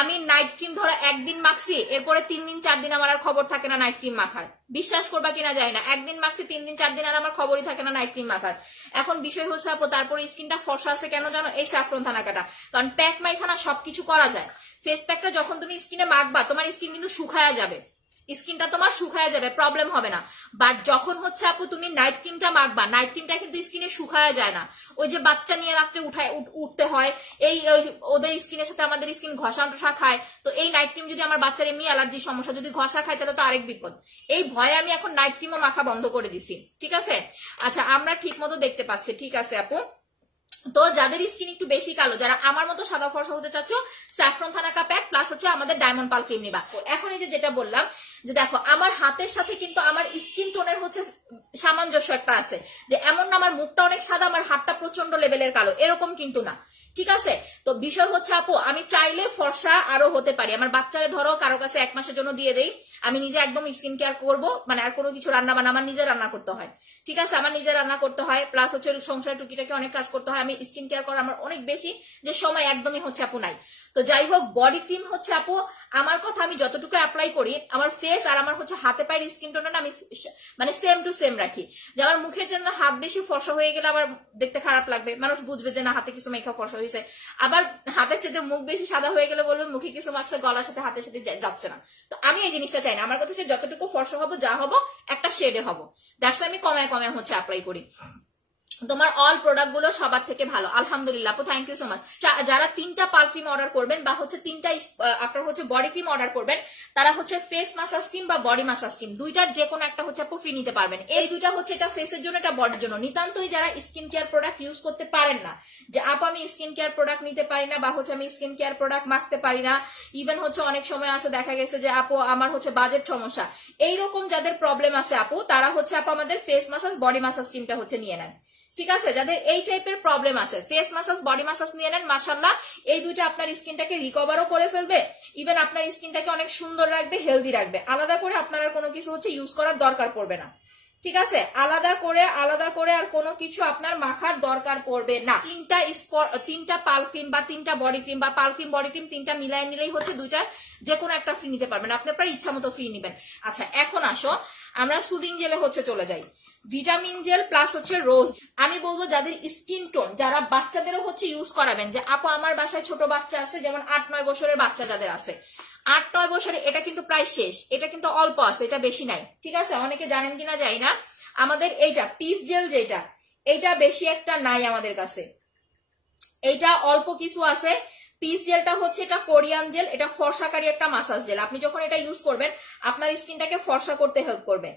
আমি নাইট ক্রিম ধরো একদিন মাখছি, এরপরে 3 দিন 4 দিন আমার আর খবর থাকে না নাইট ক্রিম মাখার। বিশ্বাস করবা কিনা যায় না, একদিন মাখছি 3 দিন 4 দিন আর আমার খবরই থাকে না নাইট ক্রিম মাখার। এখন বিষয় হচ্ছে আপু তারপরে স্কিনটা ফর্সা আছে কেন জানো? এই স্যাফরন থানাকাটা, কারণ প্যাক মাইখানা সবকিছু করা যায়। ফেস প্যাকটা যখন তুমি স্কিনে মাখবা তোমার স্কিন কিন্তু শুকায়া যাবে, স্কিনটা তোমার শুকায়া যাবে, প্রবলেম হবে না। বাট যখন হচ্ছে আপু তুমি নাইট ক্রিমটা মাখবা, নাইট ক্রিমটা কিন্তু স্কিনে শুকায়া যায় না। ওই যে বাচ্চা নিয়ে রাত্রে উঠতে হয়, এই ওদের স্কিনের সাথে আমাদের স্কিন ঘষা টসা খায়। তো এই নাইট ক্রিম যদি আমার বাচ্চার এমনি অ্যালার্জির সমস্যা, যদি ঘষা খায় তাহলে তো আরেক বিপদ। এই ভয়ে আমি এখন নাইট ক্রিমও মাখা বন্ধ করে দিছি, ঠিক আছে? আচ্ছা আমরা ঠিক মতো দেখতে পাচ্ছি, ঠিক আছে আপু? তো যাদের স্কিন একটু বেশি কালো, যারা আমার মতো সাদা ফর্সা হতে চাচ্ছ, স্যাফরন থানাকা প্যাক প্লাস হচ্ছে আমাদের ডায়মন্ড পাল ক্রিম নিবা। এখন এই যে যেটা বললাম যে দেখো আমার হাতের সাথে কিন্তু আমার স্কিন টোনের হচ্ছে সামঞ্জস্য একটা আছে, যে এমন না আমার মুখটা অনেক সাদা আমার হাতটা প্রচন্ড লেভেলের কালো, এরকম কিন্তু না, ঠিক আছে? তো বিষয় হচ্ছে আপু আমি চাইলে ফর্সা আরো হতে পারি। আমার বাচ্চাকে ধরো কারো কাছে 1 মাসের জন্য দিয়ে দেই, আমি নিজে একদম স্কিন কেয়ার করবো, মানে আর কোনো কিছু রান্না বান্না আমার নিজে রান্না করতে হয়, ঠিক আছে? আমার নিজে রান্না করতে হয়, প্লাস হচ্ছে সংসার টুকিটাকে অনেক কাজ করতে হয়, আমি স্কিন কেয়ার করা আমার অনেক বেশি, যে সময় একদমই হচ্ছে আপু নাই। তো যাই হোক বডি ক্রিম হচ্ছে আপু আমার কথা আমি যতটুকু অ্যাপ্লাই করি, আমার ফেস আর আমার হচ্ছে হাতে পায়ের স্কিন টোনটা আমি মানে সেম টু সেম রাখি। যে আমার মুখে যেন হাত বেশি ফর্সা হয়ে গেলে আবার দেখতে খারাপ লাগবে, মানুষ বুঝবে যে না হাতে কিছু মেখা ফর্সা হয়েছে। আবার হাতের চেয়ে মুখ বেশি সাদা হয়ে গেলে বলবে মুখে কিছু মাখছে, গলার সাথে হাতের সাথে যাচ্ছে না। তো আমি এই জিনিসটা চাই না, আমার কথা হচ্ছে যতটুকু ফর্সা হবো যা হবো একটা শেডে হবো, দ্যাটস আমি কমায় কমায় হচ্ছে অ্যাপ্লাই করি। তোমার অল প্রোডাক্ট গুলো সবার থেকে ভালো, আলহামদুলিল্লাহ আপু, থ্যাংক ইউ সো মাচ। যারা 3টা পাল ক্রিম অর্ডার করবেন বা হচ্ছে 3টা আপনার হচ্ছে বডি ক্রিম অর্ডার করবেন, তারা হচ্ছে ফেস মাসাজ ক্রিম বা বডি মাসাজ ক্রিম দুইটার যে কোনো একটা হচ্ছে আপু ফ্রি নিতে পারবেন। এই দুইটা হচ্ছে এটা ফেসের জন্য, এটা বডির জন্য। নিতান্তই যারা স্কিন কেয়ার প্রোডাক্ট ইউজ করতে পারেন না, যে আপু আমি স্কিন কেয়ার প্রোডাক্ট নিতে পারি না বা হচ্ছে আমি স্কিন কেয়ার প্রোডাক্ট মাখতে পারি না, ইভেন হচ্ছে অনেক সময় আছে দেখা গেছে যে আপু আমার হচ্ছে বাজেট সমস্যা, এইরকম যাদের প্রবলেম আছে আপু তারা হচ্ছে আপু আমাদের ফেস মাসাজ বডি মাসাজ ক্রিমটা হচ্ছে নিয়ে নেন, ঠিক আছে? যাদের এই টাইপের প্রবলেম আছে ফেস মাসাজ বডি মাসাজ নিয়ে নেন, মাশাআল্লাহ এই দুইটা আপনার স্কিনটাকে রিকভারও করে ফেলবে, ইভেন আপনার স্কিনটাকে অনেক সুন্দর রাখবে, হেলদি রাখবে। আলাদা করে আপনার আর কোনো কিছু হচ্ছে ইউজ করার দরকার পড়বে না, ঠিক আছে? আলাদা করে আর কোনো কিছু আপনার মাখার দরকার পড়বে না। 3টা পাল ক্রিম বা 3টা বডি ক্রিম বা পাল ক্রিম বডি ক্রিম 3টা মিলাই নিলেই হচ্ছে দুইটার যে কোনো একটা ফ্রি নিতে পারবেন, আপনি আপনার ইচ্ছা মতো ফ্রি নিবেন। আচ্ছা এখন আসো আমরা সুদিং জেলে হচ্ছে চলে যাই, ভিটামিন জেল প্লাস হচ্ছে রোজ। আমি বলবো যাদের স্কিন টোন, যারা বাচ্চাদেরও হচ্ছে ইউজ করাবেন, যে আপু আমার বাসায় ছোট বাচ্চা আছে, যেমন 8-9 বছরের বাচ্চা যাদের আছে, 8-9 বছরে এটা কিন্তু প্রায় শেষ, এটা কিন্তু অল্প আছে, এটা বেশি নাই, ঠিক আছে? অনেকে জানেন কিনা জানি না, আমাদের এইটা পিস জেল যেটা, এইটা বেশি একটা নাই আমাদের কাছে, এইটা অল্প কিছু আছে। পিস জেলটা হচ্ছে এটা কোরিয়ান জেল, এটা ফর্সাকারী একটা মাসাজ জেল। আপনি যখন এটা ইউজ করবেন আপনার স্কিনটাকে ফর্সা করতে হেল্প করবে,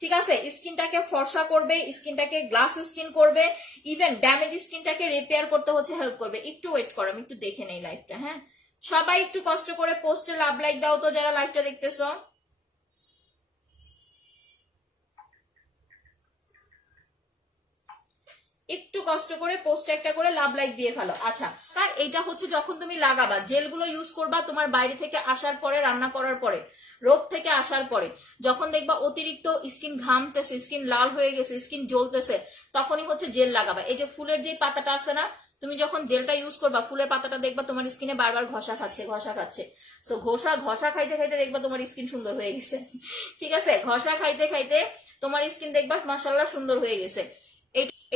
ঠিক আছে? স্কিনটাকে ফর্সা করবে, স্কিনটাকে গ্লাস স্কিন করবে, ইভেন ড্যামেজ স্কিনটাকে রিপেয়ার করতে হচ্ছে হেল্প করবে। একটু ওয়েট করো, আমি একটু দেখে নেই লাইভটা। হ্যাঁ সবাই একটু কষ্ট করে পোস্টে লাভ লাইক দাও তো যারা লাইভটা দেখতেছো। একটু কষ্ট করে পোস্ট একটা করে লাভ লাইক দিয়ে ফেলো। আচ্ছা এটা হচ্ছে যখন তুমি লাগাবা, জেলগুলো ইউজ করবা তোমার বাইরে থেকে আসার পরে, রান্না করার পরে, রোদ থেকে আসার পরে, যখন দেখবা অতিরিক্ত স্কিন ঘামতেছে, স্কিন লাল হয়ে গেছে, স্কিন জ্বলতেছে, তখনই হচ্ছে জেল লাগাবা। এই যে ফুলের যে পাতাটা আছে না, তুমি যখন জেলটা ইউজ করবা ফুলের পাতাটা দেখবা তোমার স্কিনে বারবার ঘষা খাচ্ছে। সো ঘষা খাইতে খাইতে দেখবা তোমার স্কিন সুন্দর হয়ে গেছে, ঠিক আছে? ঘষা খাইতে খাইতে তোমার স্কিন দেখবা মাশাআল্লাহ সুন্দর হয়ে গেছে।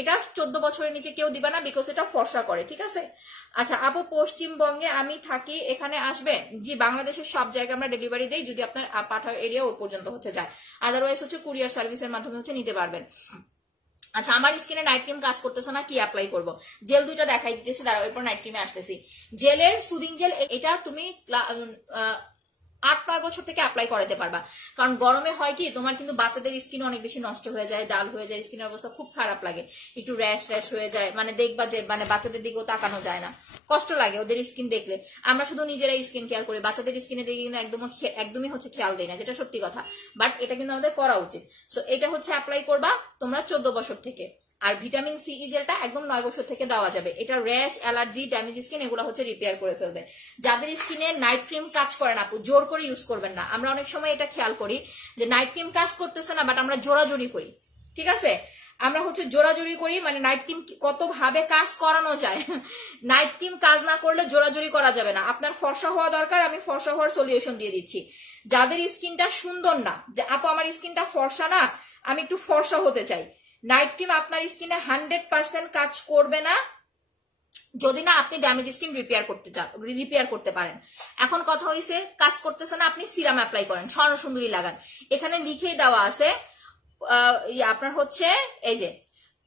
এটা 14 বছরের নিচে কেউ দিবা না, বিকজ এটা ফর্সা করে, ঠিক আছে? আচ্ছা আপু পশ্চিমবঙ্গে আমি থাকি, এখানে আসবে? জি বাংলাদেশের সব জায়গায় আমরা ডেলিভারি দেই, যদি আপনার পাঠাও এরিয়া ওই পর্যন্ত হচ্ছে যায়, আদারওয়াইজ হচ্ছে কুরিয়ার সার্ভিসের মাধ্যমে হচ্ছে নিতে পারবেন। আচ্ছা, আমার স্কিনে নাইট ক্রিম কাজ করতেছে না, কি অ্যাপ্লাই করব? জেল দুইটা দেখাই দিতেছি, দাঁড়াও, এরপর নাইট ক্রিমে আসতেছি। জেলের সুদিং জেল, এটা তুমি 8-9 বছর থেকে অ্যাপ্লাই করাতে পারবা। কারণ গরমে হয় কি, তোমার কিন্তু বাচ্চাদের স্কিন অনেক বেশি নষ্ট হয়ে যায়, ডাল হয়ে যায়, স্কিনের অবস্থা খুব খারাপ লাগে, একটু র্যাশ হয়ে যায়, মানে দেখবা যে মানে বাচ্চাদের দিকেও তাকানো যায় না, কষ্ট লাগে ওদের স্কিন দেখলে। আমরা শুধু নিজেরাই স্কিন কেয়ার করি, বাচ্চাদের স্কিনে দেখে কিন্তু একদমই হচ্ছে খেয়াল দেয় না, যেটা সত্যি কথা। বাট এটা কিন্তু আমাদের করা উচিত। সো এটা হচ্ছে অ্যাপ্লাই করবা তোমরা 14 বছর থেকে। আর ভিটামিন সি জেলটা একদম 9 বছর থেকে দেওয়া যাবে। এটা র্যাশ, অ্যালার্জি, ড্যামেজ স্কিন এগুলো হচ্ছে রিপেয়ার করে ফেলবে। যাদের স্কিনে নাইট ক্রিম কাজ করে না, আপু জোর করে ইউজ করবেন না। আমরা অনেক সময় এটা খেয়াল করি যে নাইট ক্রিম কাজ করতেছে না, বাট আমরা জোরাজোরি করি, ঠিক আছে? আমরা হচ্ছে জোরাজোরি করি, মানে নাইট ক্রিম কত ভাবে কাজ করানো যায়। নাইট ক্রিম কাজ না করলে জোরাজোরি করা যাবে না। আপনার ফর্সা হওয়া দরকার, আমি ফর্সা হওয়ার সলিউশন দিয়ে দিচ্ছি। যাদের স্কিনটা সুন্দর না, যে আপু আমার স্কিনটা ফর্সা না, আমি একটু ফর্সা হতে চাই, নাইট ক্রিম আপনার স্কিনে 100% কাজ করবে না যদি না আপনি ড্যামেজ স্কিন রিপেয়ার করতে পারেন। এখন কথা হইছে কাজ করতেছে না, আপনি সিরাম অ্যাপ্লাই করেন, স্বর্ণ সুন্দরী লাগান। এখানে লিখেই দেওয়া আছে আপনার হচ্ছে এই যে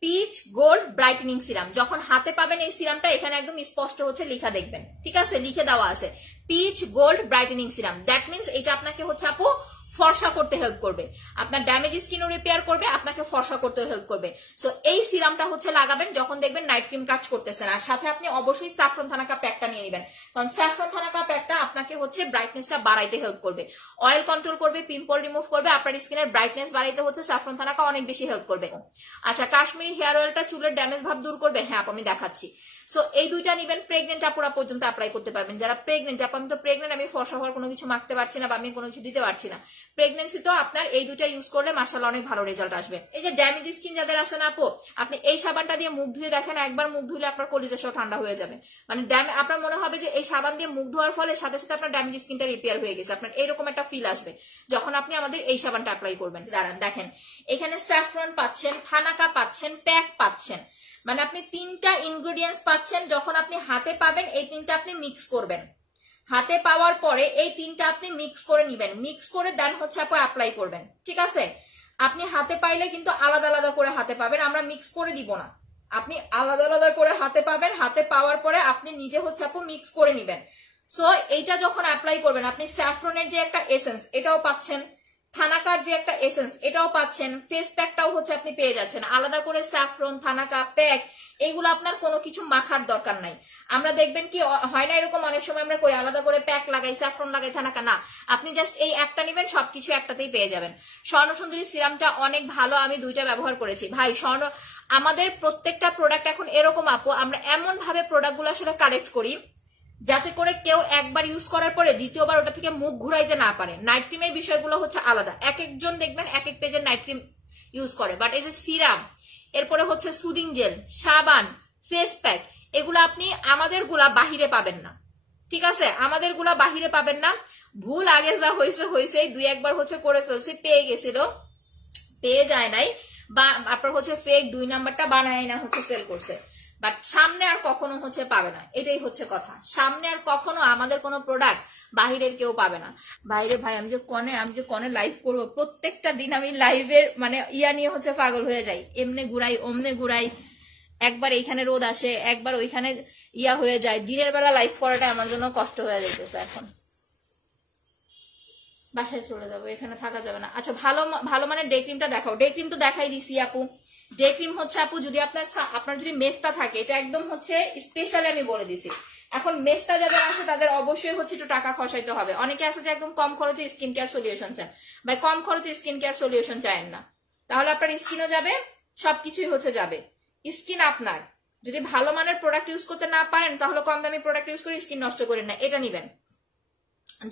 পিচ গোল্ড ব্রাইটেনিং সিরাম। যখন হাতে পাবেন এই সিরামটা, এখানে একদম স্পষ্ট হচ্ছে লেখা দেখবেন, ঠিক আছে? লিখে দেওয়া আছে peach gold brightening serum. That means এটা আপনাকে হচ্ছে আপু ফর্সা করতে হেল্প করবে, আপনার ড্যামেজ স্কিনও রিপেয়ার করবে, আপনাকে ফর্সা করতে হেল্প করবে। সো এই সিরামটা হচ্ছে লাগাবেন যখন দেখবেন নাইট ক্রিম কাজ করতেছে না। আর সাথে আপনি অবশ্যই স্যাফরন থানাকা প্যাকটা নিয়ে নেবেন, কারণ স্যাফরন থানাকা প্যাকটা আপনাকে হচ্ছে ব্রাইটনেসটা বাড়াইতে হেল্প করবে, অয়েল কন্ট্রোল করবে, পিম্পল রিমুভ করবে, আপনার স্কিনের ব্রাইটনেস বাড়াইতে হচ্ছে স্যাফরন থানাকা অনেক বেশি হেল্প করবে। আচ্ছা, কাশ্মীরি হেয়ার অয়েলটা চুলের ড্যামেজ ভাব দূর করবে, হ্যাঁ আমি দেখাচ্ছি। সো এই দুইটা নিবেন, প্রেগনেন্ট আপুরা পর্যন্ত অ্যাপ্লাই করতে পারবেন। যারা প্রেগনেন্ট, আমি তো প্রেগনেন্ট, আমি ফর্সা হওয়ার কোনো কিছু মাখতে পারছি না বা আমি কোনো কিছু দিতে পারছি না, প্রেগনেন্সি তো আপনার এই দুইটা ইউজ করলে মাশাআল্লাহ অনেক ভালো রেজাল্ট আসবে। এই যে ড্যামেজ স্কিন যাদের আছে না আপু, আপনি এই সাবানটা দিয়ে মুখ ধুয়ে দেখেন, একবার মুখ ধুলে আপনার কলিজা সহ ঠান্ডা হয়ে যাবে। মানে আপনার মনে হবে যে এই সাবান দিয়ে মুখ ধোয়ার ফলে সাথে সাথে আপনার ড্যামেজ স্কিনটা রিপেয়ার হয়ে গেছে। আপনার এরকম একটা ফিল আসবে যখন আপনি আমাদের এই সাবানটা অ্যাপ্লাই করবেন। দাঁড়ান দেখেন, এখানে স্যাফরন পাচ্ছেন, থানাকা পাচ্ছেন, প্যাক পাচ্ছেন, মানে আপনি 3টা ইনগ্রেডিয়েন্টস পাচ্ছেন। যখন আপনি হাতে পাবেন এই 3টা আপনি মিক্স করবেন, হাতে পাওয়ার পরে এই 3টা আপনি মিক্স করে নিবেন, মিক্স করে দেন হচ্ছে আপনি অ্যাপ্লাই করবেন, ঠিক আছে? আপনি হাতে পাইলে কিন্তু আলাদা আলাদা করে হাতে পাবেন, আমরা মিক্স করে দিব না, আপনি আলাদা আলাদা করে হাতে পাবেন। হাতে পাওয়ার পরে আপনি নিজে হচ্ছে আপু মিক্স করে নিবেন। সো এইটা যখন অ্যাপ্লাই করবেন, আপনি স্যাফরনের যে একটা এসেন্স এটাও পাচ্ছেন, থানাকার যে একটা এসেন্স এটাও পাচ্ছেন, ফেস প্যাকটাও হচ্ছে আপনি পেয়ে যাচ্ছেন। আলাদা করে স্যাফরন, থানাকা, প্যাক এগুলো আপনার কোনো কিছু মাখার দরকার নাই। আমরা দেখবেন কি হয় না, এরকম অনেক সময় আমরা করি আলাদা করে প্যাক লাগাই, স্যাফরন লাগাই, থানাকা না, আপনি জাস্ট এই একটা নিবেন, সবকিছু একটাতেই পেয়ে যাবেন। স্বর্ণ সুন্দরী সিরামটা অনেক ভালো, আমি 2টা ব্যবহার করেছি ভাই। আমাদের প্রত্যেকটা প্রোডাক্ট এখন এরকম আপু, আমরা এমন ভাবে প্রোডাক্টগুলো আসলে কালেক্ট করি যাতে করে কেউ একবার ইউজ করার পরে দ্বিতীয়বার ওটা থেকে মুখ ঘুরাইতে না পারে। নাইট ক্রিমের বিষয়গুলো হচ্ছে আলাদা, এক একজন দেখবেন এক এক পেজের নাইট ক্রিম ইউজ করে, বাট এই যে সিরাম, এরপরে হচ্ছে সুদিং জেল, সাবান, ফেস প্যাক, এগুলো আপনি আমাদের গুলা বাহিরে পাবেন না, ঠিক আছে? আমাদের গুলা বাহিরে পাবেন না। ভুল আগে যা হয়েছে 2-1বার হচ্ছে করে ফেলছি, পেয়ে গেছিল, পেয়ে যায় নাই, বা আপনার হচ্ছে ফেক 2 নাম্বারটা বানায় না হচ্ছে সেল করছে, বাট সামনে আর কখনো হচ্ছে পাবে না, এটাই হচ্ছে কথা। সামনে আর কখনো আমাদের কোনো প্রোডাক্ট বাহিরের কেউ পাবে না। বাইরে ভাই আমি যে কনে লাইভ করবো, প্রত্যেকটা দিন আমি লাইভের মানে ইয়া নিয়ে হচ্ছে পাগল হয়ে যাই, এমনে ঘুরাই অমনে ঘুরাই, একবার এইখানে রোদ আসে, একবার ওইখানে ইয়া হয়ে যায়। দিনের বেলা লাইভ করাটা আমার জন্য কষ্ট হয়ে যাইতেছে, এখন বাসায় চলে যাবো, এখানে থাকা যাবে না। আচ্ছা, ভালো মানে ডে ক্রিমটা দেখাও। ডে ক্রিম তো দেখাই দিছি আপু। ডে ক্রিম হচ্ছে আপু যদি আপনার যদি মেস্তা থাকে, এটা একদম হচ্ছে স্পেশালি আমি বলে দিছি। এখন মেস্তা যাদের আছে তাদের অবশ্যই হচ্ছে একটু টাকা খরচাইতে হবে। অনেকে আছে যে একদম কম খরচে স্কিন কেয়ার সলিউশন চান, ভাই কম খরচে স্কিন কেয়ার সলিউশন চান না, তাহলে আপনার স্কিনও যাবে, সবকিছুই হচ্ছে যাবে। স্কিন আপনার, যদি ভালো মানের প্রোডাক্ট ইউজ করতে না পারেন তাহলে কম দামি প্রোডাক্ট ইউজ করে স্কিন নষ্ট করেন না, এটা নিবেন।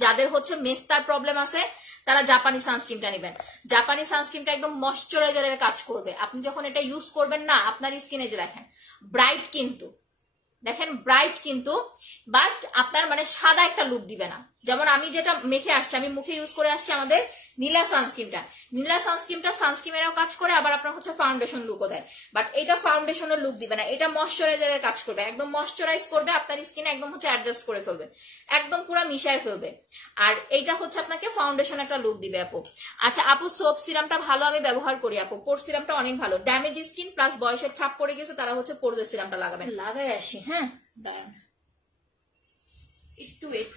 যাদের হচ্ছে মেস্তার প্রবলেম আছে তারা জাপানি সানস্ক্রিনটা নেবেন। জাপানি সানস্ক্রিনটা একদম ময়শ্চারাইজারের কাজ করবে। আপনি যখন এটা ইউজ করবেন না, আপনার স্কিনে যে দেখেন ব্রাইট কিন্তু, বাট আপনার মানে সাদা একটা লুক দিবে না। যেমন আমি যেটা মেখে আসছি, আমি মুখে ইউজ করে আসছি আমাদের নীলা সানস্ক্রিনটা। নীলা সানস্ক্রিনটা সানস্ক্রিনেরও কাজ করে, আবার আপনার হচ্ছে ফাউন্ডেশন লুকও দেয়। বাট এটা ফাউন্ডেশনের লুক দিবে না, এটা ময়শ্চারাইজারের কাজ করবে, একদম ময়শ্চারাইজ করবে, আপনার স্কিনে একদম হচ্ছে অ্যাডজাস্ট করে ফেলবে, একদম পুরো মিশায় ফেলবে। আর এইটা হচ্ছে আপনাকে ফাউন্ডেশন একটা লুক দিবে আপু। আচ্ছা আপু, সোপ সিরামটা ভালো, আমি ব্যবহার করি আপু। পোর সিরামটা অনেক ভালো। ড্যামেজ স্কিন প্লাস বয়সের ছাপ পড়ে গেছে, তারা হচ্ছে পোরজের সিরামটা লাগাবেন। লাগাই আসি, হ্যাঁ দাঁড়ান একটু ওয়েট,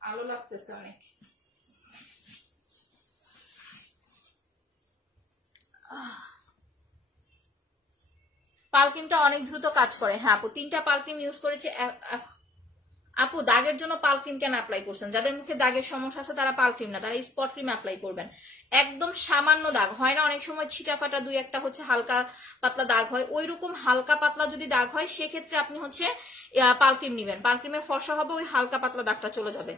আলো লাগতেছে অনেক। পালক্রিমটা অনেক দ্রুত কাজ করে। হ্যাঁ আপু, 3টা পালক্রিম ইউজ করেছে আপু। দাগের জন্য পালক্রিম কেন অ্যাপ্লাই করছেন? যাদের মুখে দাগের সমস্যা আছে তারা পালক্রিম না, তারা স্পট ক্রিম অ্যাপ্লাই করবেন। একদম সামান্য দাগ হয় না, অনেক সময় ছিটা ফাটা দুই একটা হচ্ছে হালকা পাতলা দাগ হয়, ওই রকম হালকা পাতলা যদি দাগ হয় সেক্ষেত্রে আপনি হচ্ছে পালক্রিম নিবেন। পালক্রিমের ফর্সা হবে, ওই হালকা পাতলা দাগটা চলে যাবে।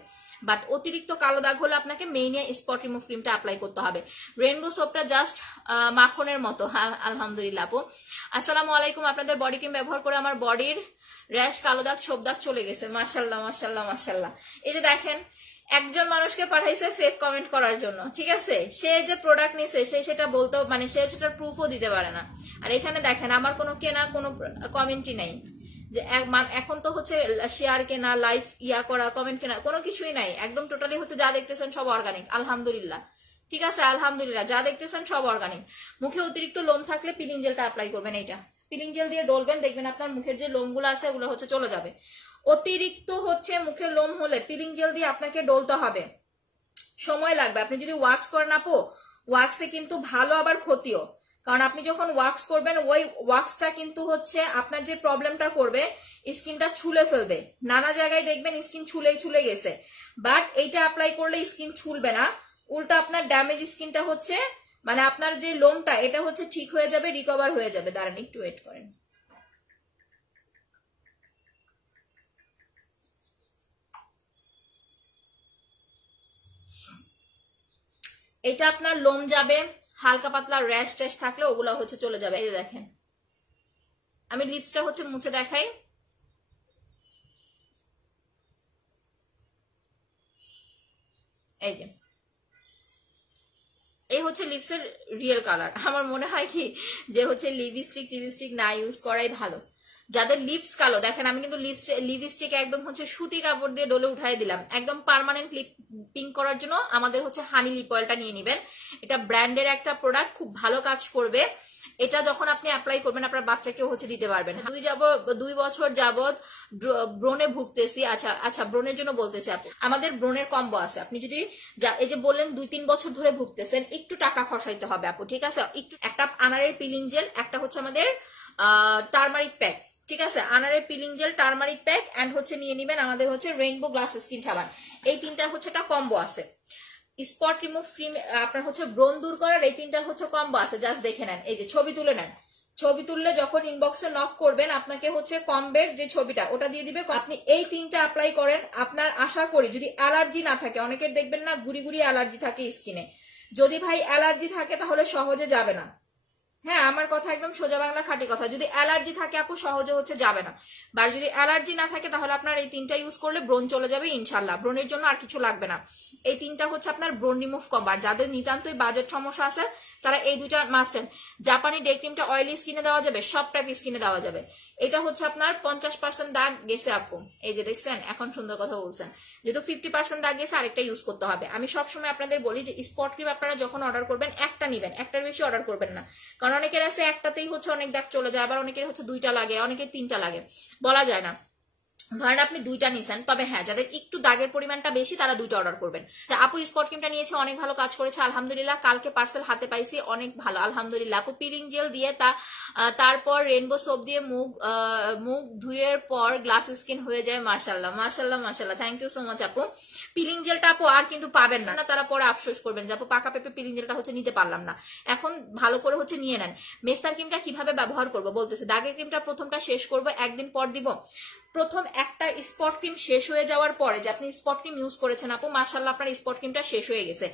বাট অতিরিক্ত কালো দাগ হলে আপনাকে মেইনিয়া স্পট রিমুভ ক্রিমটা অ্যাপ্লাই করতে হবে। রেইনবো সোপটা জাস্ট মাখনের মতো। আলহামদুলিল্লাহ আপু। আসসালামু আলাইকুম। আপনাদের বডি ক্রিম ব্যবহার করে আমার বডির র্যাশ, কালো দাগ, ছোপ দাগ চলে গেছে। মাশাল্লাহ মাশাল্লাহ মাশাল্লাহ। এই যে দেখেন, একজন মানুষকে পাঠাইছে ফেক কমেন্ট করার জন্য, ঠিক আছে? সে যে প্রোডাক্ট নিছে সে সেটা বলতেও, মানে সে সেটার প্রুফও দিতে পারে না। আর এখানে দেখেন আমার কোনো কেনা কোনো কমেন্টই নাই, যে এখন তো হচ্ছে শেয়ার কেনা, লাইভ ইয়া করা, কমেন্ট কেনা, কোনো কিছুই নাই। একদম টোটালি হচ্ছে যা দেখতেছেন সব অর্গানিক, আলহামদুলিল্লাহ। ঠিক আছে, আলহামদুলিল্লাহ, যা দেখতেছেন সব অর্গানিক। মুখে অতিরিক্ত লোম থাকলে পিলিং জেলটা অ্যাপ্লাই করবেন। এইটা পিলিং জেল দিয়ে ডলবেন, দেখবেন আপনার মুখের যে লোমগুলো আছে ওগুলো হচ্ছে চলে যাবে। অতিরিক্ত হচ্ছে মুখের লোম হলে পিলিং জেল দিয়ে আপনাকে ডলতে হবে, সময় লাগবে। আপনি যদি ওয়াক্স করেন আপু, ওয়াক্সে কিন্তু ভালো আবার ক্ষতিও। কারণ আপনি যখন ওয়াক্স করবেন, ওই ওয়াক্সটা কিন্তু হচ্ছে আপনার যে প্রবলেমটা করবে, স্কিনটা ছুলে ফেলবে। নানা জায়গায় দেখবেন স্কিন ছুলে গেছে, বাট এইটা অ্যাপ্লাই করলে স্কিন ছুলবে না, উল্টা আপনার ড্যামেজ স্কিনটা হচ্ছে, মানে আপনার যে লোমটা এটা হচ্ছে ঠিক হয়ে যাবে, রিকভার হয়ে যাবে। দাঁড়ান একটু ওয়েট করেন। এটা আপনার লোম যাবে, হালকা পাতলা র্যাশ ট্যাশ থাকলে ওগুলা হচ্ছে চলে যাবে। এই যে দেখেন, আমি লিপসটা হচ্ছে মুছে দেখাই। এই যে এই হচ্ছে লিপসের রিয়েল কালার। আমার মনে হয় কি যে হচ্ছে লিপস্টিক না ইউজ করাই ভালো। যাদের লিপস কালো, দেখেন আমি কিন্তু লিপস্টিক একদম হচ্ছে সুতি কাপড় দিয়ে ডলে উঠাই দিলাম। একদম পার্মানেন্ট লিপ পিঙ্ক করার জন্য আমাদের হচ্ছে হানি লিপ অয়েলটা নিয়ে নেবেন। এটা ব্র্যান্ডের একটা প্রোডাক্ট, খুব ভালো কাজ করবে। এটা যখন আপনি অ্যাপ্লাই করবেন আপনার বাচ্চাকেও হচ্ছে দিতে পারবেন। 2 বছর যাবত ব্রণে ভুগতেছি। আচ্ছা ব্রণের জন্য বলতেছি, আমাদের ব্রণের কম্বো আছে। আপনি যদি এই যে বললেন 2-3 বছর ধরে ভুগতেছেন, একটু টাকা খরচাইতে হবে আপু, ঠিক আছে? একটু একটা আনারের পিলিং জেল, একটা হচ্ছে আমাদের টারমারিক প্যাক, ঠিক আছে? আনারের peeling gel, turmeric pack and হচ্ছে নিয়ে নেবেন আমাদের হচ্ছে রেইনবো গ্লাস স্কিন সাবান। এই তিনটার হচ্ছে একটা কম্বো আছে। স্পট রিমুভ ক্রিম, আপনার হচ্ছে ব্রণ দূর করার এই তিনটার হচ্ছে কম্বো আছে, জাস্ট দেখে নেন। এই যে ছবি তুলে নেন, ছবি তুললে যখন ইনবক্সে নক করবেন আপনাকে হচ্ছে কম্বের যে ছবিটা ওটা দিয়ে দিবে। আপনি এই তিনটা অ্যাপ্লাই করেন, আপনার আশা করি যদি অ্যালার্জি না থাকে, অনেকের দেখবেন না গুড়ি অ্যালার্জি থাকে স্কিনে, যদি ভাই অ্যালার্জি থাকে তাহলে সহজে যাবে না। হ্যাঁ, আমার কথা একদম সোজা বাংলা খাঁটি কথা। যদি অ্যালার্জি থাকে আপু সহজে হচ্ছে যাবে না। বা যদি অ্যালার্জি না থাকে তাহলে আপনার এই তিনটা ইউজ করলে ব্রণ চলে যাবে ইনশাল্লাহ। ব্রণের জন্য আর কিছু লাগবে না। এই তিনটা হচ্ছে আপনার ব্রণ রিমুভ কভার। যাদের নিতান্তই বাজেট সমস্যা আছে তারা এই দুইটা মাস্ট। জাপানি ডে ক্রিমটা অয়েলি স্কিনে দেওয়া যাবে, সব টাইপ স্কিনে দেওয়া যাবে। এটা হচ্ছে আপনার 50% দাগ গেছে আপু, এই যে দেখছেন, এখন সুন্দর কথা বলছেন। যেহেতু 50% দাগ গেছে আরেকটা ইউজ করতে হবে। আমি সবসময় আপনাদের বলি যে স্পট ক্রিম আপনারা যখন অর্ডার করবেন একটা নিবেন, একটার বেশি অর্ডার করবেন না। কারণ অনেকের আছে একটাতেই হচ্ছে অনেক দাগ চলে যায়, আবার অনেকের হচ্ছে 2টা লাগে, অনেকের 3টা লাগে, বলা যায় না। ধরেন আপনি 2টা নিছেন, তবে হ্যাঁ যাদের একটু দাগের পরিমাণটা বেশি তারা 2টা অর্ডার করবেন। আপু স্পট ক্রিমটা নিয়েছে, অনেক ভালো কাজ করেছে আলহামদুলিল্লাহ। কালকে পার্সেল হাতে পাইছি, অনেক ভালো আলহামদুলিল্লাহ। আপু পিলিং জেল দিয়ে তারপর রেইনবো সোপ দিয়ে মুখ ধুয়ের পর গ্লাস স্কিন হয়ে যায়। মাশাল্লাহ মাশাল্লাহ মাশাল্লাহ, থ্যাংক ইউ সো মাচ আপু। পিলিং জেলটা আপু আর কিন্তু পাবেন না, তারা পরে আফসোস করবেন যে আপু পাকা পেঁপে পিলিং জেলটা হচ্ছে নিতে পারলাম না। এখন ভালো করে হচ্ছে নিয়ে নেন। মেসার ক্রিমটা কিভাবে ব্যবহার করবো বলতেছে। দাগের ক্রিমটা প্রথমটা শেষ করবো, একদিন পর দিব। প্রথম একটা স্পট ক্রিম শেষ হয়ে যাওয়ার পরে যে আপনি স্পট ক্রিম ইউজ করেছেন আপু, মাশাআল্লাহ আপনার স্পট ক্রিমটা শেষ হয়ে গেছে,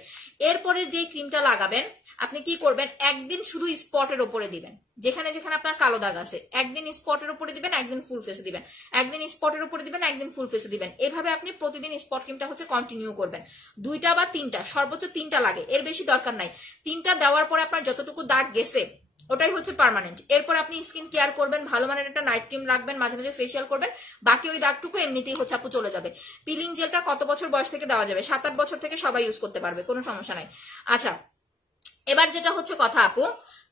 এরপরে যে ক্রিমটা লাগাবেন আপনি কি করবেন, একদিন শুধু স্পটের উপরে দিবেন, যেখানে যেখানে আপনার কালো দাগ আছে একদিন স্পটের উপরে দিবেন, একদিন ফুল ফেসে দিবেন, একদিন স্পটের উপরে দিবেন, একদিন ফুল ফেসে দিবেন। এভাবে আপনি প্রতিদিন স্পট ক্রিমটা হচ্ছে কন্টিনিউ করবেন। 2টা বা 3টা, সর্বোচ্চ 3টা লাগে, এর বেশি দরকার নাই। 3টা দেওয়ার পরে আপনার যতটুকু দাগ গেছে ওটাই হচ্ছে পার্মানেন্ট। এরপর আপনি স্কিন কেয়ার করবেন, ভালো মানের একটা নাইট ক্রিম রাখবেন, মাঝে মাঝে ফেসিয়াল করবেন, বাকি ওই দাগটুকু এমনিতেই হচ্ছে আপু চলে যাবে। পিলিং জেলটা কত বছর বয়স থেকে দেওয়া যাবে? 7-8 বছর থেকে সবাই ইউজ করতে পারবে, কোনো সমস্যা নাই। আচ্ছা, এবার যেটা হচ্ছে কথা আপু,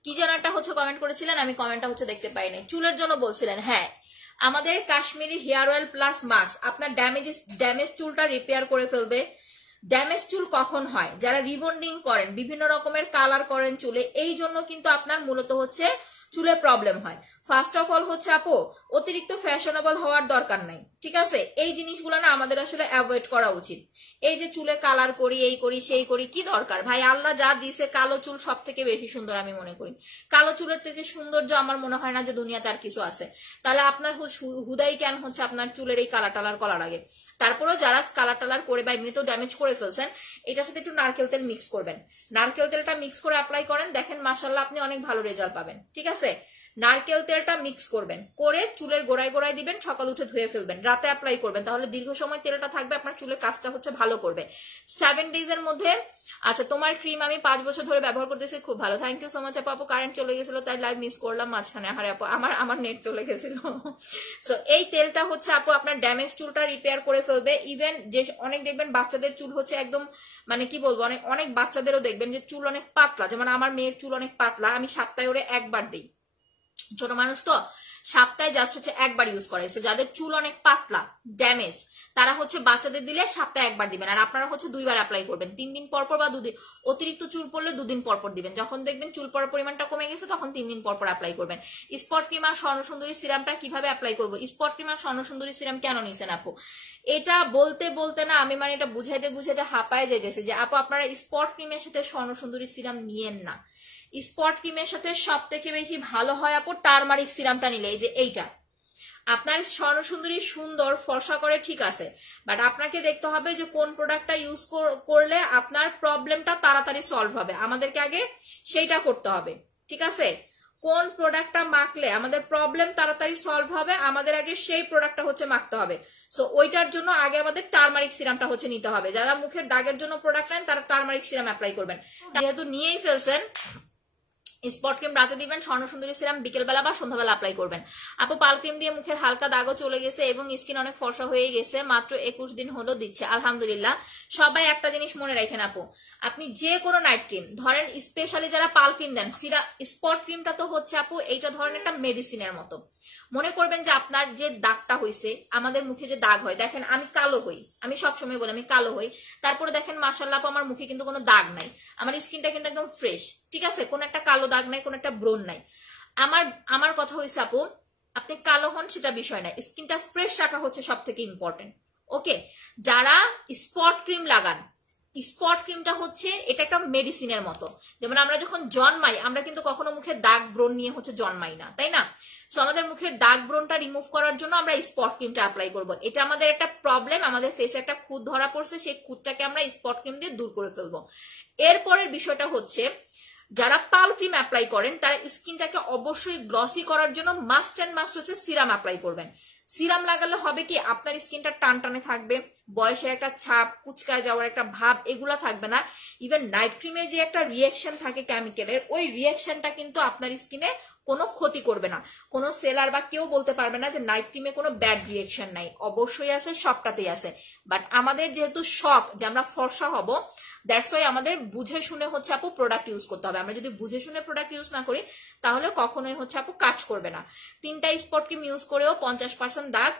কি যেন একটা হচ্ছে কমেন্ট করেছিলেন, আমি কমেন্টটা হচ্ছে দেখতে পাইনি, চুলের জন্য বলছিলেন। হ্যাঁ, আমাদের Kashmiri hair oil plus mask আপনার ড্যামেজ চুলটা রিপেয়ার করে ফেলবে। ড্যামেজ চুল কখন হয়? যারা রিবন্ডিং করেন, বিভিন্ন রকমের কালার করেন চুলে, এই জন্য কিন্তু আপনার মূলত হচ্ছে চুলে প্রবলেম হয়। ফার্স্ট অফ অল হচ্ছে আপু, অতিরিক্ত ফ্যাশনেবল হওয়ার দরকার নাই, ঠিক আছে? এই জিনিসগুলো না আমাদের আসলে অ্যাভয়েড করা উচিত। এই যে চুলে কালার করি, এই করি, সেই করি, কি দরকার ভাই? আল্লাহ যা দিয়েছে, কালো চুল সব থেকে বেশি সুন্দর আমি মনে করি। কালো চুলের যে সৌন্দর্য আমার মনে হয় না যে দুনিয়াতে আর কিছু আছে। তাহলে আপনার হুদাই কেন হচ্ছে আপনার চুলের এই কালার টালার করা লাগে? তারপরেও যারা কালার টালার করে বা এমনিতেও ড্যামেজ করে ফেলছেন, এটার সাথে একটু নারকেল তেল মিক্স করবেন। নারকেল তেলটা মিক্স করে অ্যাপ্লাই করেন, দেখেন মাশাআল্লাহ আপনি অনেক ভালো রেজাল্ট পাবেন, ঠিক আছে? নারকেল তেলটা মিক্স করবেন, করে চুলের গোড়ায় গোড়ায় দিবেন, সকাল উঠে ধুয়ে ফেলবেন, রাতে অ্যাপ্লাই করবেন, তাহলে দীর্ঘ সময় তেলটা থাকবে, আপনার চুলের কাজটা হচ্ছে ভালো করবে 7 ডেজের মধ্যে। আচ্ছা, তোমার ক্রিম আমি 5 বছর ধরে ব্যবহার করতেছি, খুব ভালো, থ্যাংক ইউ সো মাচ আপু। কারেন্ট চলে গেছিল তাই লাইভ মিস করলাম মাঝখানে, আরে আপু আমার নেট চলে গেছিল। সো এই তেলটা হচ্ছে আপু আপনার ড্যামেজ চুলটা রিপেয়ার করে ফেলবে। ইভেন যে অনেক দেখবেন বাচ্চাদের চুল হচ্ছে একদম মানে কি বলবো, অনেক বাচ্চাদেরও দেখবেন যে চুল অনেক পাতলা, যেমন আমার মেয়ের চুল অনেক পাতলা, আমি সপ্তাহে ওরে একবার দিই, ছোট মানুষ তো সপ্তাহে জাস্ট হচ্ছে একবার ইউজ করে। যাদের চুল অনেক পাতলা ড্যামেজ তারা হচ্ছে বাচ্চাদের দিলে সপ্তাহে একবার দিবেন, আর আপনারা হচ্ছে 2 বার অ্যাপ্লাই করবেন, 3 দিন পর পর বা 2 দিন। অতিরিক্ত চুল পড়লে 2 দিন পর পর দিবেন, যখন দেখবেন চুল পড়ার পরিমাণটা কমে গেছে তখন 3 দিন পর পর অ্যাপ্লাই করবেন। স্পট ক্রিম আর স্বর্ণ সুন্দরী সিরামটা কিভাবে অ্যাপ্লাই করবো? স্পট ক্রিম আর স্বর্ণ সুন্দরী সিরাম কেন নিছেন আপু? এটা বলতে বলতে না আমি মানে এটা বুঝাইতে বুঝাইতে হাঁপায় যেতেছে যে আপু আপনারা স্পট ক্রিমের সাথে স্বর্ণ সুন্দরী সিরাম নিয়েন না। স্পট ক্রিমের সাথে সব থেকে বেশি ভালো হয় আপু টারমারিক সিরামটা নিলে। এই যে এইটা আপনার স্বর্ণ সুন্দরী সুন্দর ফর্সা করে, ঠিক আছে, বাট আপনাকে দেখতে হবে যে কোন প্রোডাক্টটা ইউজ করলে আপনার প্রবলেমটা তাড়াতাড়ি সলভ হবে, আমাদেরকে আগে সেইটা করতে হবে, ঠিক আছে? কোন প্রোডাক্টটা মাখলে আমাদের প্রবলেম তাড়াতাড়ি সলভ হবে, আমাদের আগে সেই প্রোডাক্টটা হচ্ছে মাখতে হবে। সো ওইটার জন্য আগে আমাদের টারমারিক সিরামটা হচ্ছে নিতে হবে। যারা মুখের দাগের জন্য প্রোডাক্ট নেন তারা টারমারিক সিরাম অ্যাপ্লাই করবেন। যেহেতু নিয়েই ফেলছেন, স্পট ক্রিম রাতে দিবেন, স্বর্ণ সুন্দরী সিরাম বিকেলবেলা বা সন্ধ্যাবেলা অ্যাপ্লাই করবেন। আপু পাল ক্রিম দিয়ে মুখের হালকা দাগও চলে গেছে এবং স্কিন অনেক ফর্সা হয়ে গেছে, মাত্র 21 দিন হলো দিচ্ছে, আলহামদুলিল্লাহ। সবাই একটা জিনিস মনে রাখেন আপু, আপনি যে কোনো নাইট ক্রিম ধরেন, স্পেশালি যারা পাল ক্রিম দেন, স্পট ক্রিমটা তো হচ্ছে আপু এইটা ধরেন একটা মেডিসিনের মতো। মনে করবেন যে আপনার যে দাগটা হয়েছে, আমাদের মুখে যে দাগ হয়, দেখেন আমি কালো হই, আমি সবসময় বলি আমি কালো হই, তারপরে দেখেন মাশাআল্লাহ আমার মুখে কিন্তু কোনো দাগ নাই, আমার স্কিনটা কিন্তু একদম ফ্রেশ, ঠিক আছে, কোনো একটা কালো দাগ নাই, কোনো একটা ব্রণ নাই। আমার কথা হয়েছে আপু, আপনি কালো হন সেটা বিষয় না, স্কিনটা ফ্রেশ রাখা হচ্ছে সব থেকে ইম্পর্টেন্ট। ওকে, যারা স্পট ক্রিম লাগান, স্পট ক্রিমটা হচ্ছে এটা একটা মেডিসিনের মতো। যেমন আমরা যখন জন্মাই আমরা কিন্তু কখনো মুখে দাগ ব্রণ নিয়ে হচ্ছে জন্মাই না, তাই না? সো আমাদের মুখের দাগ ব্রণটা রিমুভ করার জন্য আমরা স্পট ক্রিমটা অ্যাপ্লাই করবো। এটা আমাদের একটা প্রবলেম, আমাদের ফেসে একটা খুঁত ধরা পড়ছে, সেই খুঁতটাকে আমরা স্পট ক্রিম দিয়ে দূর করে ফেলবো। এরপরের বিষয়টা হচ্ছে, যারা পাল ক্রিম অ্যাপ্লাই করেন তারা স্কিনটাকে অবশ্যই গ্লসি করার জন্য মাস্ট এন্ড মাস্ট হচ্ছে সিরাম অ্যাপ্লাই করবেন। সিরাম লাগালে হবে কি, আপনার স্কিনটা টান টানে থাকবে, বয়সের একটা ছাপ, কুচকায় যাওয়ার একটা ভাব এগুলা থাকবে না। ইভেন নাইট ক্রিমে যে একটা রিয়াকশন থাকে কেমিক্যালের, ওই রিয়াকশনটা কিন্তু আপনার স্কিনে কোনো ক্ষতি করবে না। কোনো সেলার বা কেউ বলতে পারবে না যে নাইট ক্রিমে কোনো ব্যাড রিয়াকশন নাই, অবশ্যই আছে, সবটাতেই আছে। বাট আমাদের যেহেতু শখ যে আমরা ফর্সা হব, দ্যাটস ওয়াই আমাদের বুঝে শুনে হচ্ছে আপু প্রোডাক্ট ইউজ করতে হবে। আমরা যদি বুঝে শুনে প্রোডাক্ট ইউজ না করি তাহলে কখনোই হচ্ছে আপু কাজ করবে না। 3টা স্পট ক্রিম ইউজ করেও 50% দাগ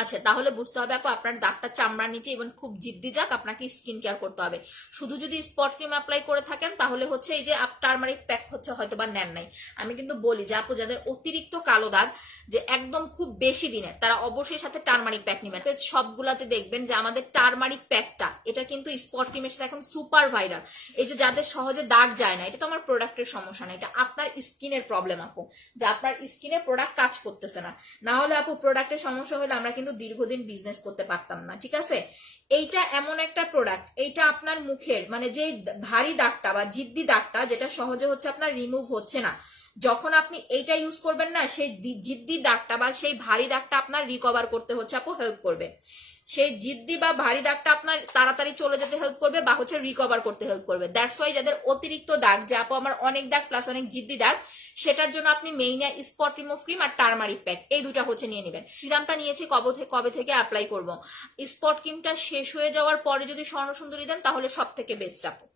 আচ্ছা, তাহলে বুঝতে হবে আপু আপনার দাগটা চামড়ার নিচে এবং খুব জিদ্দি দাগ, আপনাকে স্কিন কেয়ার করতে হবে। শুধু যদি স্পট ক্রিম অ্যাপ্লাই করে থাকেন তাহলে হচ্ছে এই যে টারমারিক প্যাক হচ্ছে হয়তো বা নেন নাই। আমি কিন্তু বলি যে আপু যাদের অতিরিক্ত কালো দাগ যে একদম খুব বেশি দিনের, তারা অবশ্যই সাথে টারমারিক প্যাক নেবেন। সবগুলাতে দেখবেন যে আমাদের টারমারিক প্যাকটা এটা কিন্তু স্পট ক্রিমের সাথে এখন সুপার ভাইরাল। এই যে যাদের সহজে দাগ যায় না, এটা তো আমার প্রোডাক্টের সমস্যা না, এটা আপনার স্কিনের প্রবলেম আপু, যে আপনার স্কিনে প্রোডাক্ট কাজ করতেছে না। না হলে আপু প্রোডাক্টের সমস্যা হলে আমরা কিন্তু দীর্ঘদিন বিজনেস করতে পারতাম না, ঠিক আছে। এইটা এমন একটা প্রোডাক্ট, এইটা আপনার মুখের মানে যে ভারী দাগটা বা জিদ্দি দাগটা যেটা সহজে হচ্ছে আপনার রিমুভ হচ্ছে না, যখন আপনি এইটা ইউজ করবেন না, সেই জিদ্দি দাগটা বা সেই ভারী দাগটা আপনার রিকভার করতে হচ্ছে আপু হেল্প করবে। সেই জিদ্দি বা ভারী দাগটা আপনার তাড়াতাড়ি চলে যেতে হেল্প করবে বা হচ্ছে রিকভার করতে হেল্প করবে। দ্যাটস ওয়াই যাদের অতিরিক্ত দাগ, যে আপু আমার অনেক দাগ প্লাস অনেক জিদ্দি দাগ, সেটার জন্য আপনি মেইনা স্পট রিমুভ ক্রিম আর টারমারিক প্যাক এই দুটা হচ্ছে নিয়ে নেবেন। সিরামটা নিয়েছি কবে থেকে অ্যাপ্লাই করব। স্পট ক্রিমটা শেষ হয়ে যাওয়ার পরে যদি স্বর্ণ সুন্দরী দেন তাহলে সব থেকে বেস্ট আপু,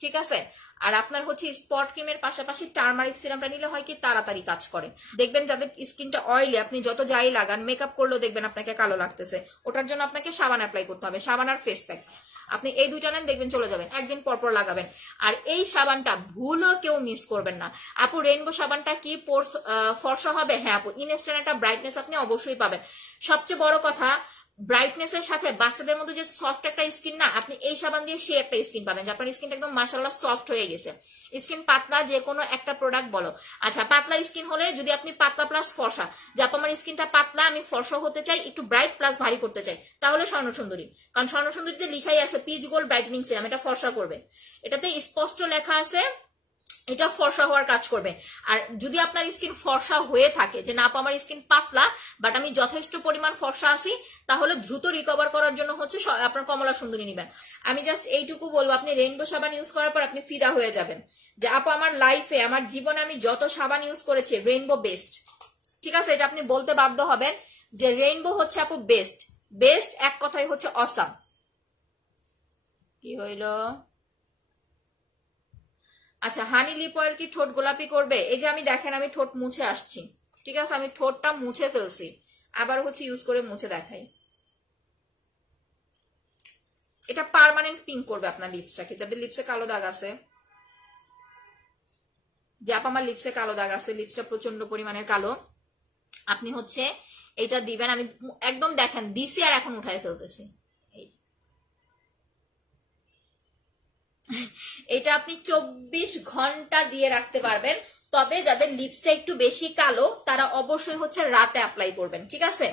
ঠিক আছে। আর আপনার হচ্ছে স্পট ক্রিমের পাশাপাশি টারমারিক সিরামটা নিলে হয় কি তাড়াতাড়ি কাজ করে। দেখবেন যাদের স্কিনটা অয়েলি, আপনি যত যাই লাগান, মেকআপ করলেও দেখবেন আপনাকে কালো লাগতেছে, ওটার জন্য আপনাকে সাবান অ্যাপ্লাই করতে হবে, সাবান আর ফেস প্যাক। আপনি এই দুইটা নেন, দেখবেন চলে যাবেন, একদিন পরপর লাগাবেন। আর এই সাবানটা ভুলও কেউ মিস করবেন না আপু। রেইনবো সাবানটা কি পোর্স ফর্সা হবে? হ্যাঁ আপু, ইনস্ট্যান্ট একটা ব্রাইটনেস আপনি অবশ্যই পাবেন। সবচেয়ে বড় কথা, ব্রাইটনেস এর সাথে বাচ্চাদের মধ্যে যে সফট একটা স্কিন না, আপনি এই সাবান দিয়ে সে একটা স্কিন পাবেন যে আপনার স্কিনটা একদম মাশাআল্লাহ সফট হয়ে গেছে। স্কিন পাতলা যে কোনো একটা প্রোডাক্ট বলো, আচ্ছা পাতলা স্কিন হলে যদি আপনি পাতলা প্লাস ফর্সা, যে আপু আমার স্কিনটা পাতলা, আমি ফর্সা হতে চাই, একটু ব্রাইট প্লাস ভারী করতে চাই, তাহলে স্বর্ণ সুন্দরী। কারণ স্বর্ণ সুন্দরীতে লেখাই আছে পিচ গোল্ড ব্রাইটনিং সিরাম, এটা ফর্সা করবে, এটাতে স্পষ্ট লেখা আছে এটা ফর্সা হওয়ার কাজ করবে। আর যদি আপনার স্কিন ফর্সা হয়ে থাকে যে না আপু আমার স্কিন পাতলা বাট আমি যথেষ্ট পরিমাণ ফর্সা আছি, তাহলে দ্রুত রিকভার করার জন্য হচ্ছে আপনার কমলা সুন্দরী নেবেন। আমি জাস্ট এইটুকু বলবো, আপনি রেইনবো সাবান ইউজ করার পর আপনি ফিদা হয়ে যাবেন যে আপু আমার লাইফে আমার জীবনে আমি যত সাবান ইউজ করেছি রেইনবো বেস্ট, ঠিক আছে। এটা আপনি বলতে বাধ্য হবেন যে রেইনবো হচ্ছে আপু বেস্ট। বেস্ট এক কথাই হচ্ছে অসাম। কি হইল? আচ্ছা, হানি লিপ অয়েল কি ঠোঁট গোলাপি করবে? এই যে আমি দেখেন আমি ঠোঁট মুছে আসছি, ঠিক আছে, আমি ঠোঁটটা মুছে ফেলছি, আবার হচ্ছে ইউজ করে মুছে দেখাই। এটা পার্মানেন্ট পিঙ্ক করবে আপনার লিপসটাকে। যাদের লিপসে কালো দাগ আছে, যে আপা আমার লিপসে কালো দাগ আছে, লিপসটা প্রচন্ড পরিমাণের কালো, আপনি হচ্ছে এটা দিবেন। আমি একদম দেখেন দিছি আর এখন উঠাই ফেলতেছি। এটা আপনি 24 ঘন্টা দিয়ে রাখতে পারবেন। তবে যাদের লিপসটা একটু বেশি কালো তারা অবশ্যই হচ্ছে রাতে অ্যাপ্লাই করবেন, ঠিক আছে।